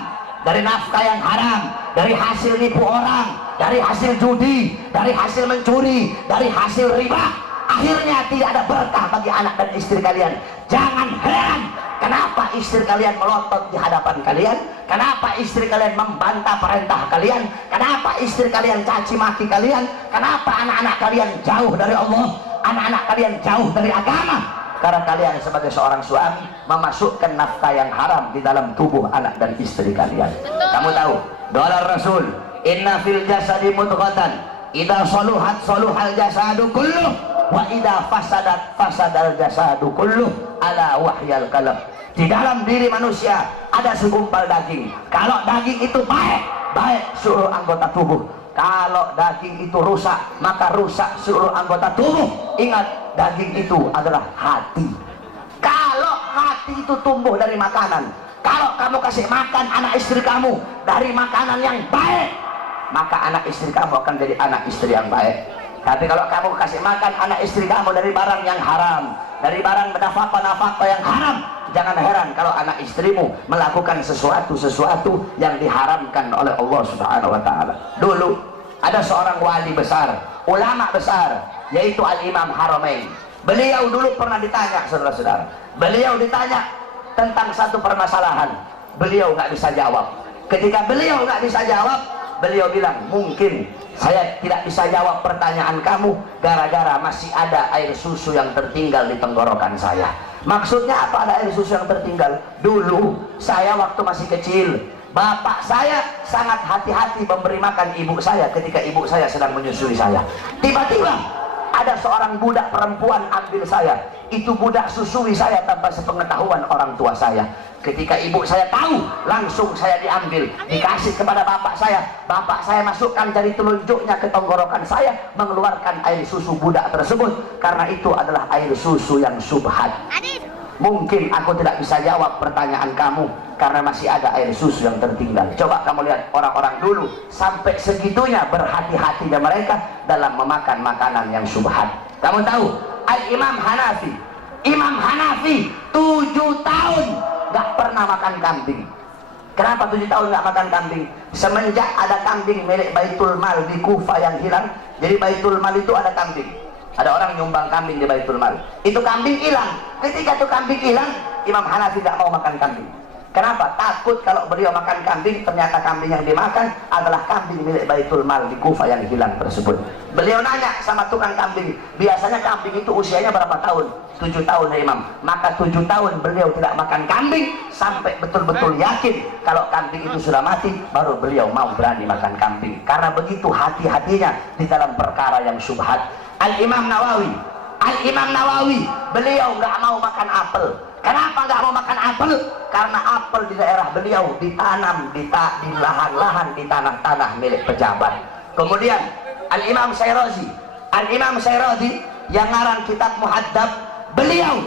dari nafkah yang haram, dari hasil nipu orang, dari hasil judi, dari hasil mencuri, dari hasil riba. Akhirnya tidak ada berkah bagi anak dan istri kalian. Jangan heran kenapa istri kalian melotot di hadapan kalian, kenapa istri kalian membantah perintah kalian, kenapa istri kalian caci maki kalian, kenapa anak-anak kalian jauh dari Allah, anak-anak kalian jauh dari agama. Karena kalian sebagai seorang suami memasukkan nafkah yang haram di dalam tubuh anak dan istri kalian. Kamu tahu doa Rasul, inna fil jasadi mudghatan idza saluhat saluhal jasadu kulluh wa idza fasadat fasadal jasadu kulluh ala wahyal qalb. Di dalam diri manusia ada segumpal daging. Kalau daging itu baik, baik seluruh anggota tubuh. Kalau daging itu rusak, maka rusak seluruh anggota tubuh. Ingat, daging itu adalah hati. Kalau hati itu tumbuh dari makanan, kalau kamu kasih makan anak istri kamu dari makanan yang baik, maka anak istri kamu akan jadi anak istri yang baik. Tapi kalau kamu kasih makan anak istri kamu dari barang yang haram, dari barang nafkah yang haram, jangan heran kalau anak istrimu melakukan sesuatu yang diharamkan oleh Allah Subhanahu wa taala. Dulu ada seorang wali besar, ulama besar, yaitu Al-Imam Haramain. Beliau dulu pernah ditanya, saudara-saudara. Beliau ditanya tentang satu permasalahan. Beliau nggak bisa jawab. Ketika beliau nggak bisa jawab, beliau bilang, mungkin saya tidak bisa jawab pertanyaan kamu gara-gara masih ada air susu yang tertinggal di tenggorokan saya. Maksudnya apa ada air susu yang tertinggal? Dulu saya waktu masih kecil, bapak saya sangat hati-hati memberi makan ibu saya ketika ibu saya sedang menyusui saya. Tiba-tiba ada seorang budak perempuan ambil saya. Itu budak susui saya tanpa sepengetahuan orang tua saya. Ketika ibu saya tahu, langsung saya diambil, dikasih kepada bapak saya. Bapak saya masukkan jari telunjuknya ke tenggorokan saya, mengeluarkan air susu budak tersebut. Karena itu adalah air susu yang subhat. Mungkin aku tidak bisa jawab pertanyaan kamu karena masih ada air susu yang tertinggal. Coba kamu lihat orang-orang dulu sampai segitunya berhati-hatinya mereka dalam memakan makanan yang subhat. Kamu tahu Al-Imam Hanafi. Imam Hanafi 7 tahun nggak pernah makan kambing. Kenapa 7 tahun nggak makan kambing? Semenjak ada kambing milik Baitul Mal di Kufah yang hilang, jadi Baitul Mal itu ada kambing. Ada orang nyumbang kambing di Baitul Mal. Itu kambing hilang. Ketika itu kambing hilang, Imam Hanafi nggak mau makan kambing. Kenapa? Takut kalau beliau makan kambing, ternyata kambing yang dimakan adalah kambing milik Baitul Mal di Kufah yang hilang tersebut. Beliau nanya sama tukang kambing, biasanya kambing itu usianya berapa tahun? 7 tahun ya Imam. Maka 7 tahun beliau tidak makan kambing sampai betul-betul yakin kalau kambing itu sudah mati, baru beliau mau berani makan kambing. Karena begitu hati-hatinya di dalam perkara yang syubhat. Al-Imam Nawawi, beliau nggak mau makan apel. Kenapa nggak mau makan apel? Karena apel di daerah beliau ditanam di lahan-lahan, di tanah-tanah milik pejabat. Kemudian Al-Imam Syairozi yang ngarang kitab Muhaddab, beliau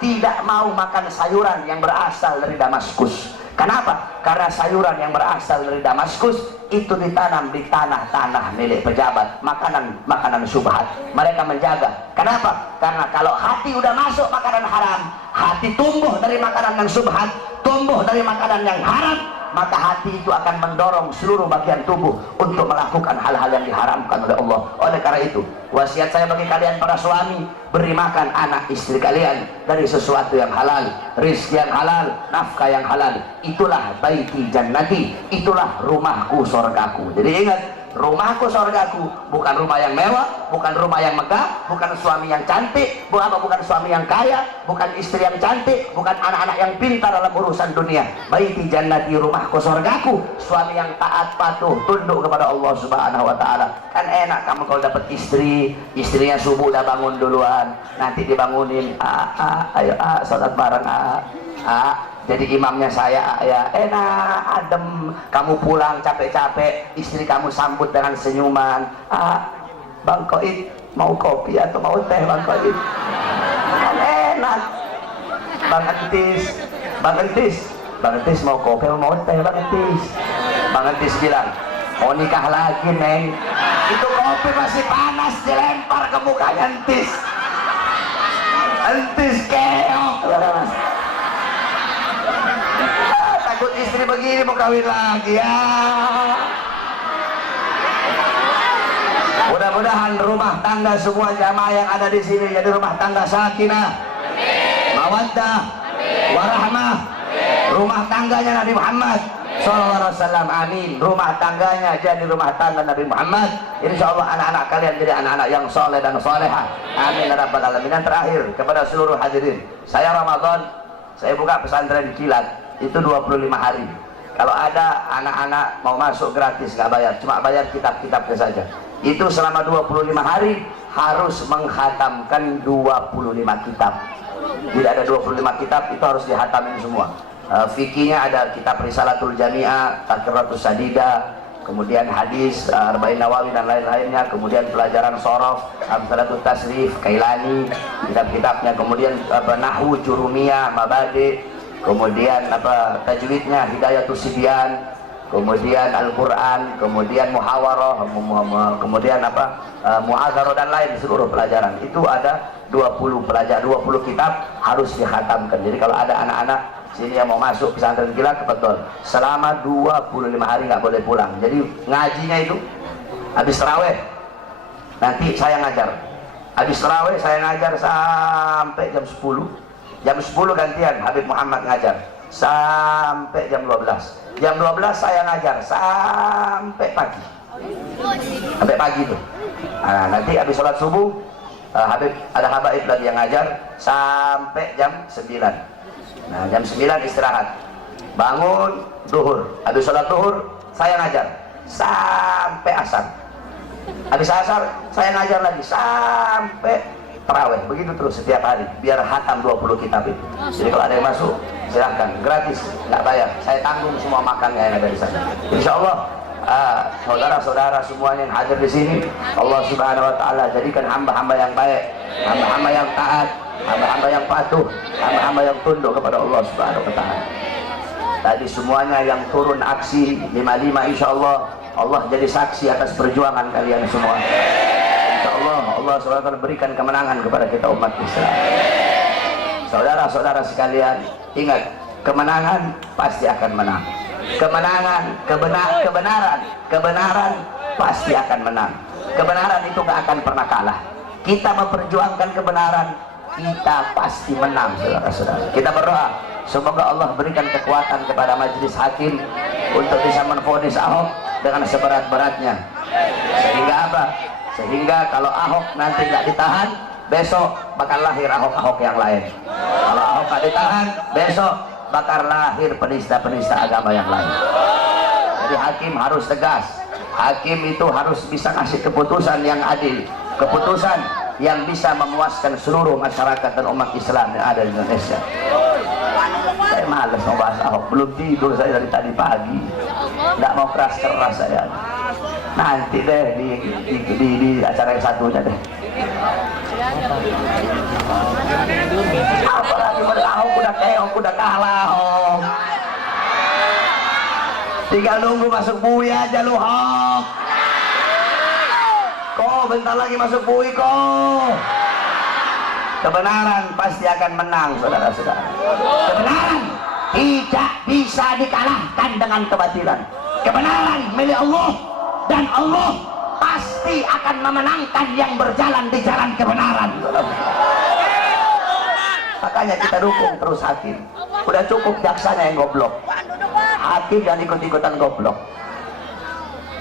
tidak mau makan sayuran yang berasal dari Damaskus. Kenapa? Karena sayuran yang berasal dari Damaskus itu ditanam di tanah-tanah milik pejabat, makanan syubhat. Mereka menjaga. Kenapa? Karena kalau hati udah masuk makanan haram, hati tumbuh dari makanan yang syubhat, tumbuh dari makanan yang haram, maka hati itu akan mendorong seluruh bagian tubuh untuk melakukan hal-hal yang diharamkan oleh Allah. Oleh karena itu, wasiat saya bagi kalian para suami, beri makan anak istri kalian dari sesuatu yang halal, rizki yang halal, nafkah yang halal. Itulah baiti jannati, itulah rumahku sorgaku. Jadi ingat, rumahku sorgaku bukan rumah yang mewah, bukan rumah yang megah, bukan suami yang cantik, bukan suami yang kaya, bukan istri yang cantik, bukan anak-anak yang pintar dalam urusan dunia. Baiti jannati, rumahku sorgaku, suami yang taat patuh tunduk kepada Allah Subhanahu wa taala. Kan enak kamu kalau dapat istri, istrinya subuh udah bangun duluan, nanti dibangunin, ayo salat bareng, jadi imamnya saya, ya enak, adem. Kamu pulang capek-capek, istri kamu sambut dengan senyuman. Bang Koid, mau kopi atau mau teh Bang Koid? Kan enak. Bang Entis mau kopi atau mau teh Bang Entis? Bang Entis bilang, mau nikah lagi Neng. Itu kopi masih panas dilempar ke mukanya Entis. Entis keok. Takut istri begini mau kawin lagi ya. Mudah-mudahan rumah tangga semua jamaah yang ada di sini jadi rumah tangga sakinah, mawaddah, warahmah. Rumah tangganya Nabi Muhammad SAW, amin. Rumah tangganya jadi rumah tangga Nabi Muhammad. Insya Allah anak-anak kalian jadi anak-anak yang soleh dan soleha, amin ya rabbal alamin. Yang terakhir kepada seluruh hadirin, saya Ramadan, saya buka pesantren kilat itu 25 hari. Kalau ada anak-anak mau masuk gratis, nggak bayar, cuma bayar kitab-kitabnya saja. Itu selama 25 hari harus menghatamkan 25 kitab. Jadi ada 25 kitab itu harus dihatamin semua. Fikihnya ada kitab Risalatul Jami'ah, Taqratus Sadida, kemudian hadis, Arba'in Nawawi dan lain-lainnya, kemudian pelajaran Shorof, Amsalatul Tasrif, Kailani, kitab-kitabnya, kemudian Nahwu, Jurumiyah, Mabadi, kemudian tajwidnya Hidayatus Sibyan, kemudian Al-Quran, kemudian Muhawarah, kemudian Mu'adzarah dan lain seluruh pelajaran. Itu ada 20 pelajaran, 20 kitab harus dihatamkan. Jadi kalau ada anak-anak sini yang mau masuk pesantren kilat, betul, selama 25 hari nggak boleh pulang. Jadi ngajinya itu habis tarawih nanti saya ngajar, habis tarawih saya ngajar sampai jam 10. Jam 10 gantian Habib Muhammad ngajar sampai jam 12. Jam 12 saya ngajar sampai pagi. Sampai pagi tuh. Nah, nanti habis sholat subuh Habib ada habaib lagi yang ngajar sampai jam 9. Nah, jam 9 istirahat. Bangun duhur. Habis sholat duhur saya ngajar sampai asar. Habis asar saya ngajar lagi sampai tarawih. Begitu terus setiap hari biar hatam 20 kitab itu. Jadi kalau ada yang masuk silahkan, gratis, nggak bayar. Saya tanggung semua makannya yang ada di sana. Insya Allah saudara-saudara semuanya yang hadir di sini, Allah Subhanahu Wa Taala jadikan hamba-hamba yang baik, hamba-hamba yang taat, hamba-hamba yang patuh, hamba-hamba yang tunduk kepada Allah Subhanahu Wa Taala. Tadi semuanya yang turun aksi 55, insya Allah Allah jadi saksi atas perjuangan kalian semua. InsyaAllah Allah SWT berikan kemenangan kepada kita umat Islam. Saudara-saudara sekalian, ingat, kemenangan pasti akan menang. Kemenangan, kebenaran pasti akan menang. Kebenaran itu gak akan pernah kalah. Kita memperjuangkan kebenaran, kita pasti menang, saudara-saudara. Kita berdoa, semoga Allah berikan kekuatan kepada majelis hakim untuk bisa menvonis Ahok dengan seberat-beratnya. Sehingga apa? Sehingga kalau Ahok nanti nggak ditahan, besok bakal lahir Ahok-Ahok yang lain. Kalau Ahok nggak ditahan, besok bakal lahir penista-penista agama yang lain. Jadi hakim harus tegas. Hakim itu harus bisa kasih keputusan yang adil, keputusan yang bisa memuaskan seluruh masyarakat dan umat Islam yang ada di Indonesia. Saya malas mau bahas Ahok, belum tidur saya dari tadi pagi, nggak mau keras-keras saya. Nanti deh di acara yang satunya deh. Apalagi Ahok udah keok, udah kalah Ahok. Tinggal nunggu masuk bui aja lu Ahok. Kok bentar lagi masuk bui kok. Kebenaran pasti akan menang, saudara-saudara. Kebenaran tidak bisa dikalahkan dengan kebatilan. Kebenaran milik Allah, dan Allah pasti akan memenangkan yang berjalan di jalan kebenaran. Makanya kita dukung terus hakim. Udah cukup jaksanya yang goblok. Hakim jangan ikut-ikutan goblok.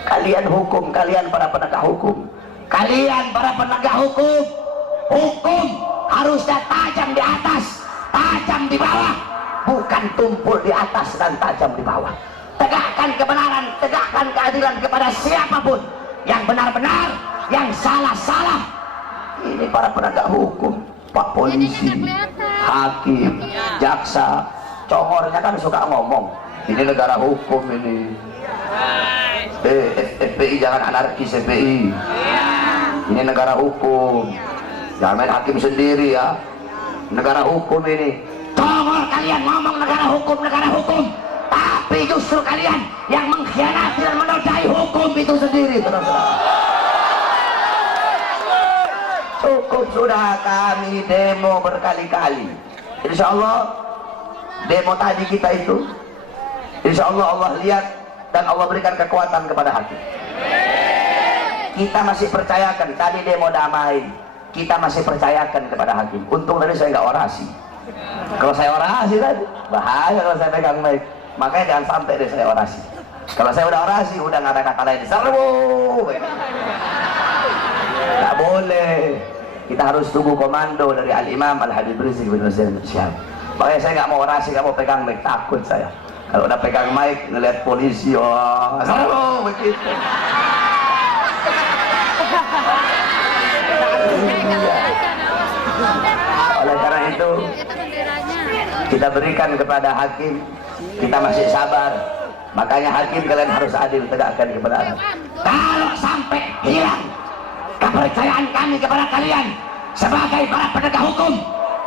Kalian hukum, kalian para penegak hukum. Kalian para penegak hukum, hukum harusnya tajam di atas, tajam di bawah, bukan tumpul di atas dan tajam di bawah. Tegakkan kebenaran, tegakkan keadilan kepada siapapun. Yang benar-benar, yang salah-salah. Ini para penegak hukum, Pak Polisi, hakim, jaksa, congornya kan suka ngomong, ini negara hukum ini. FPI jangan anarkis FPI. Ini negara hukum. Jangan main hakim sendiri ya. Negara hukum ini. Congor kalian ngomong negara hukum. Tapi justru kalian yang mengkhianati dan menodai hukum itu sendiri, saudara-saudara. Cukup sudah, kami demo berkali-kali. Insya Allah demo tadi kita itu, insya Allah Allah lihat dan Allah berikan kekuatan kepada hakim. Kita masih percayakan, tadi demo damai, kita masih percayakan kepada hakim. Untung tadi saya nggak orasi. Kalau saya orasi tadi bahaya kalau saya pegang mic. Makanya jangan sampai deh saya orasi. Kalau saya udah orasi, udah nggak ada kata lain, serbu. Nggak boleh. Kita harus tunggu komando dari Al-Imam Al-Habib Rizik bin Hussein Syihab. Makanya saya nggak mau orasi, nggak mau pegang mic, takut saya. Kalau udah pegang mic, ngeliat polisi, oh, serbu begitu. Oleh karena itu, kita berikan kepada hakim, kita masih sabar. Makanya hakim kalian harus adil, tegakkan kebenaran. Kalau sampai hilang kepercayaan kami kepada kalian sebagai para penegak hukum,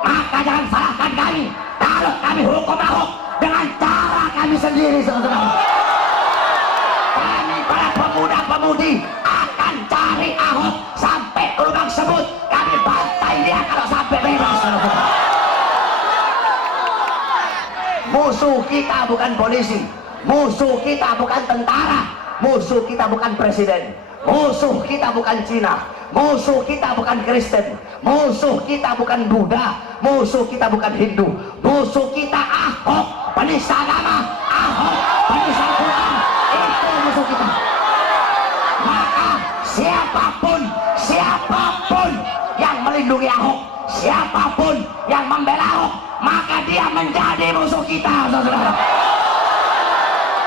maka jangan salahkan kami kalau kami hukum Ahok dengan cara kami sendiri, saudara. Kami para pemuda-pemudi akan cari Ahok sampai ke lubang sebut. Kami bantai dia kalau sampai bebas, saudara. Musuh kita bukan polisi, musuh kita bukan tentara, musuh kita bukan presiden, musuh kita bukan Cina, musuh kita bukan Kristen, musuh kita bukan Buddha, musuh kita bukan Hindu, musuh kita Ahok, penista agama, Ahok, penista Quran. Itu musuh kita. Maka siapapun yang melindungi Ahok, siapapun yang membela Ahok, maka dia menjadi musuh kita, saudara.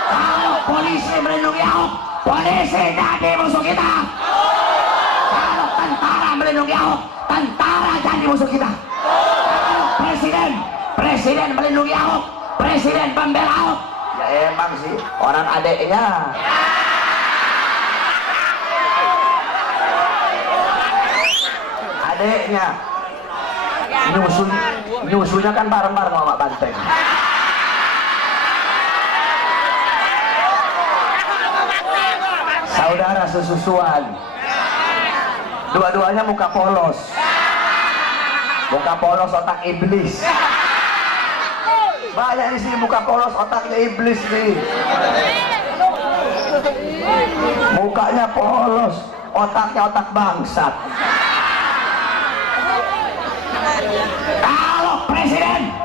Kalau polisi melindungi Ahok, polisi jadi musuh kita. Kalau tentara melindungi Ahok, tentara jadi musuh kita. Kalau presiden melindungi Ahok, presiden pembela Ahok, ya emang sih orang adeknya. Adeknya nyusunya kan bareng-bareng sama banteng. Saudara sesusuan, Dua-duanya muka polos. Muka polos otak iblis. Banyak di sini muka polos otaknya iblis nih. Mukanya polos, otaknya otak bangsat. Kalau presiden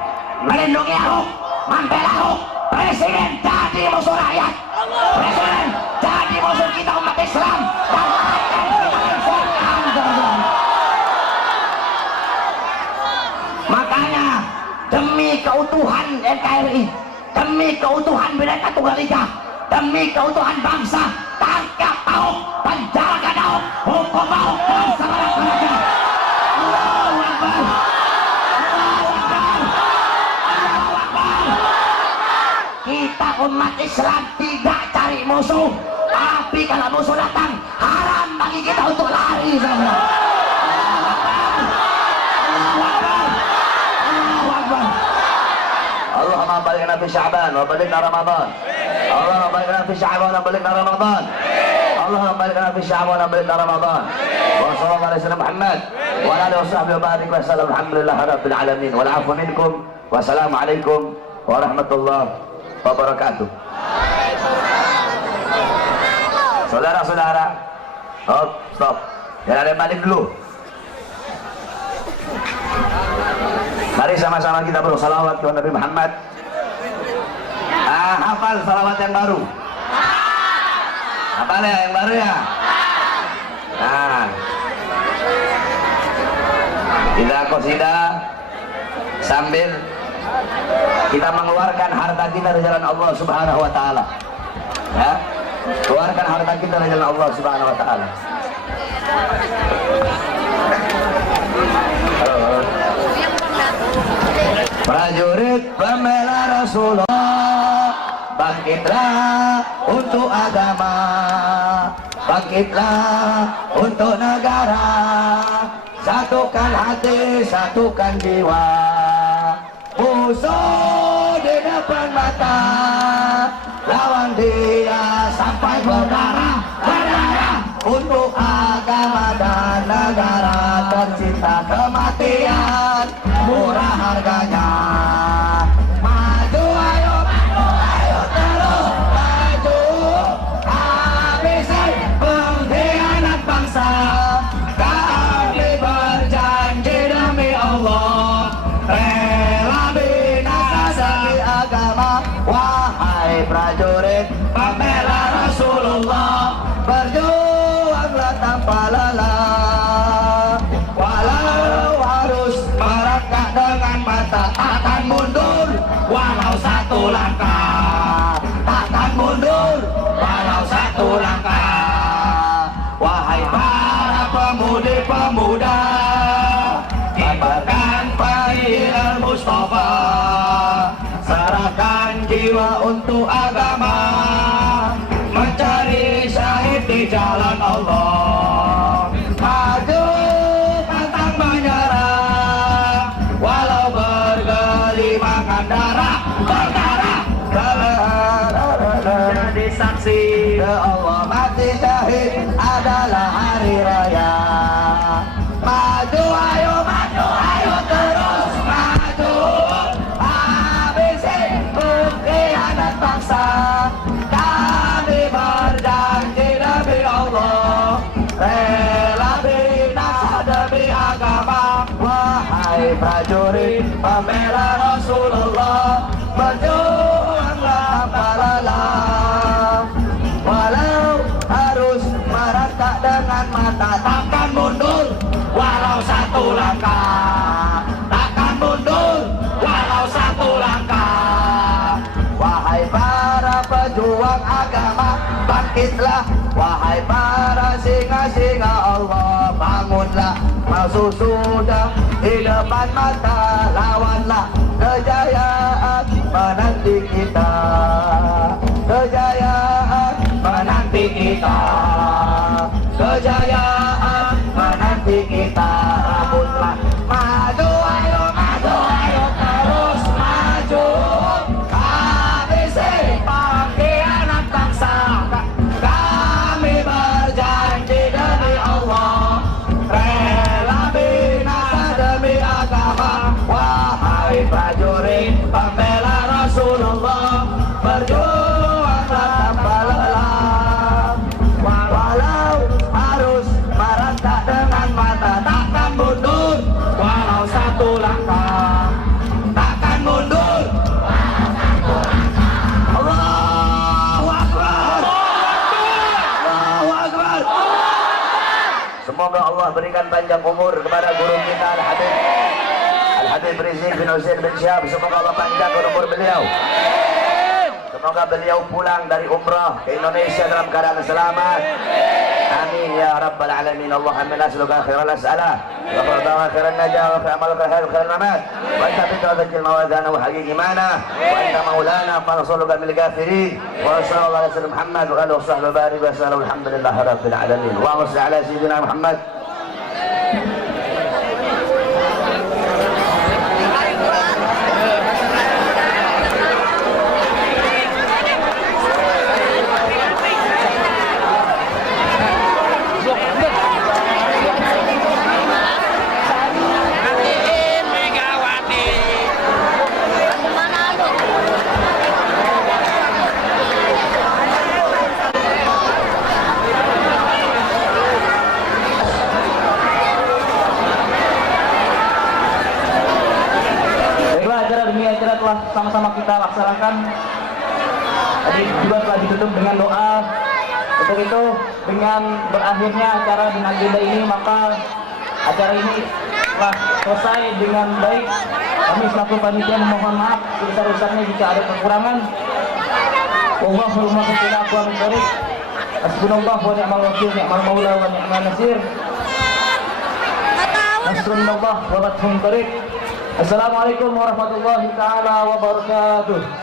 melindungi Ahok, membela Ahok, presiden jadi musuh rakyat. Presiden jadi musuh kita umat Islam dan akan kita informkan teman-teman. Makanya demi keutuhan NKRI, demi keutuhan Bhinneka Tunggal Ika, demi keutuhan bangsa, tangkap Ahok, penjarakan Ahok, hukum Ahok dan sebarak-baraknya. Allahu Akbar. Allahu Akbar. Allahu Akbar. Kita umat Islam tidak cari musuh, tapi kalau musuh datang haram bagi kita untuk lari, saudara. Allahumma balighna fi Sya'ban wa balighna Ramadan. Allahumma balighna fi Sya'ban wa balighna Ramadan. Allahumma balighna fi Sya'ban wa balighna Ramadan. Wa sallallahu alaihi wasallam Muhammad wa ala alihi washabbihi wa barik wa sallam. Alhamdulillahi rabbil alamin. Wal 'afwu minkum. Wassalamu alaikum warahmatullahi wabarakatuh. Saudara-saudara, stop. Jangan ada yang balik dulu. Mari sama-sama kita bersalawat kepada Nabi Muhammad. Hafal salawat yang baru. Hafal ya yang baru ya. Nah, kita qasidah sambil kita mengeluarkan harta kita dari jalan Allah Subhanahu wa taala. Ya. Keluarkan harta kita dari jalan Allah Subhanahu wa taala. Prajurit pembela Rasulullah, bangkitlah untuk agama, bangkitlah untuk negara, satukan hati, satukan jiwa. Musuh di depan mata, lawan dia sampai berdarah, berdarah untuk agama dan negara. Tercinta kematian murah harganya. Maju ayo, terus maju, habisi pengkhianat bangsa. Kami berjanji demi Allah, rela binasa demi agama. Wahai prajurit pembela Rasulullah, berjuanglah tanpa lelah. Walau harus merangkak dengan mata, takkan mundur walau satu langkah. Takkan mundur walau satu langkah. Wahai para pemudi-pemuda, kibarkan panggilan Mustafa, serahkan jiwa untuk agama, mencari syahid di jalan Allah. Maju pantang menyerah, walau bergelimangan darah, berdarah, jadi saksi ya Allah. Mati syahid adalah hari raya. Maju ayo terus maju, habisi pengkhianat bangsa. Kami berjanji demi Allah, rela binasa demi agama. Wahai prajurit pembela Rasulullah, berjuanglah tanpa lelah. Walau harus merangkak dengan mata, takkan mundur walau satu langkah. Takkan mundur walau satu langkah. Wahai para pejuang agama, bangkitlah. Wahai para singa-singa Allah, bangunlah. Musuh sudah di depan mata, lawanlah. Kejayaan menanti kita, kejayaan menanti kita, kejayaan menanti kita. Rebutlah. Maju ayo terus maju, habisi pengkhianat bangsa. Kami berjanji demi Allah, doakan panjang umur kepada guru kita Al-Habib Rizik bin Husain bin Syihab. Semoga Allah panjangkan umur beliau. Semoga beliau pulang dari umrah ke Indonesia dalam keadaan selamat. Amin ya rabbal alamin. Allahumma nas'aluka khairal as'alah wa khairan najah wa khairal khair khairal mamat wa anta bitawajjil mawadana wa haqiqi mana wa anta maulana fa nas'aluka bil kafirin wa sallallahu alaihi wasallam Muhammad wa alihi wasahbihi barik wa sallallahu alhamdulillahi rabbil alamin wa salli ala sayyidina Muhammad. Sama-sama kita laksanakan. Tadi juga telah ditutup dengan doa. Untuk itu, dengan berakhirnya acara di agenda ini, maka acara ini telah selesai dengan baik. Kami selaku panitia memohon maaf sebesar-besarnya jika ada kekurangan. Wallahul muwaffiq ila aqwamit thoriq. Hasbunallahu wa ni'mal wakil, ni'mal maula wa ni'mal nasir. Nasrullah wa fathun qarib. Assalamualaikum warahmatullahi taala wabarakatuh.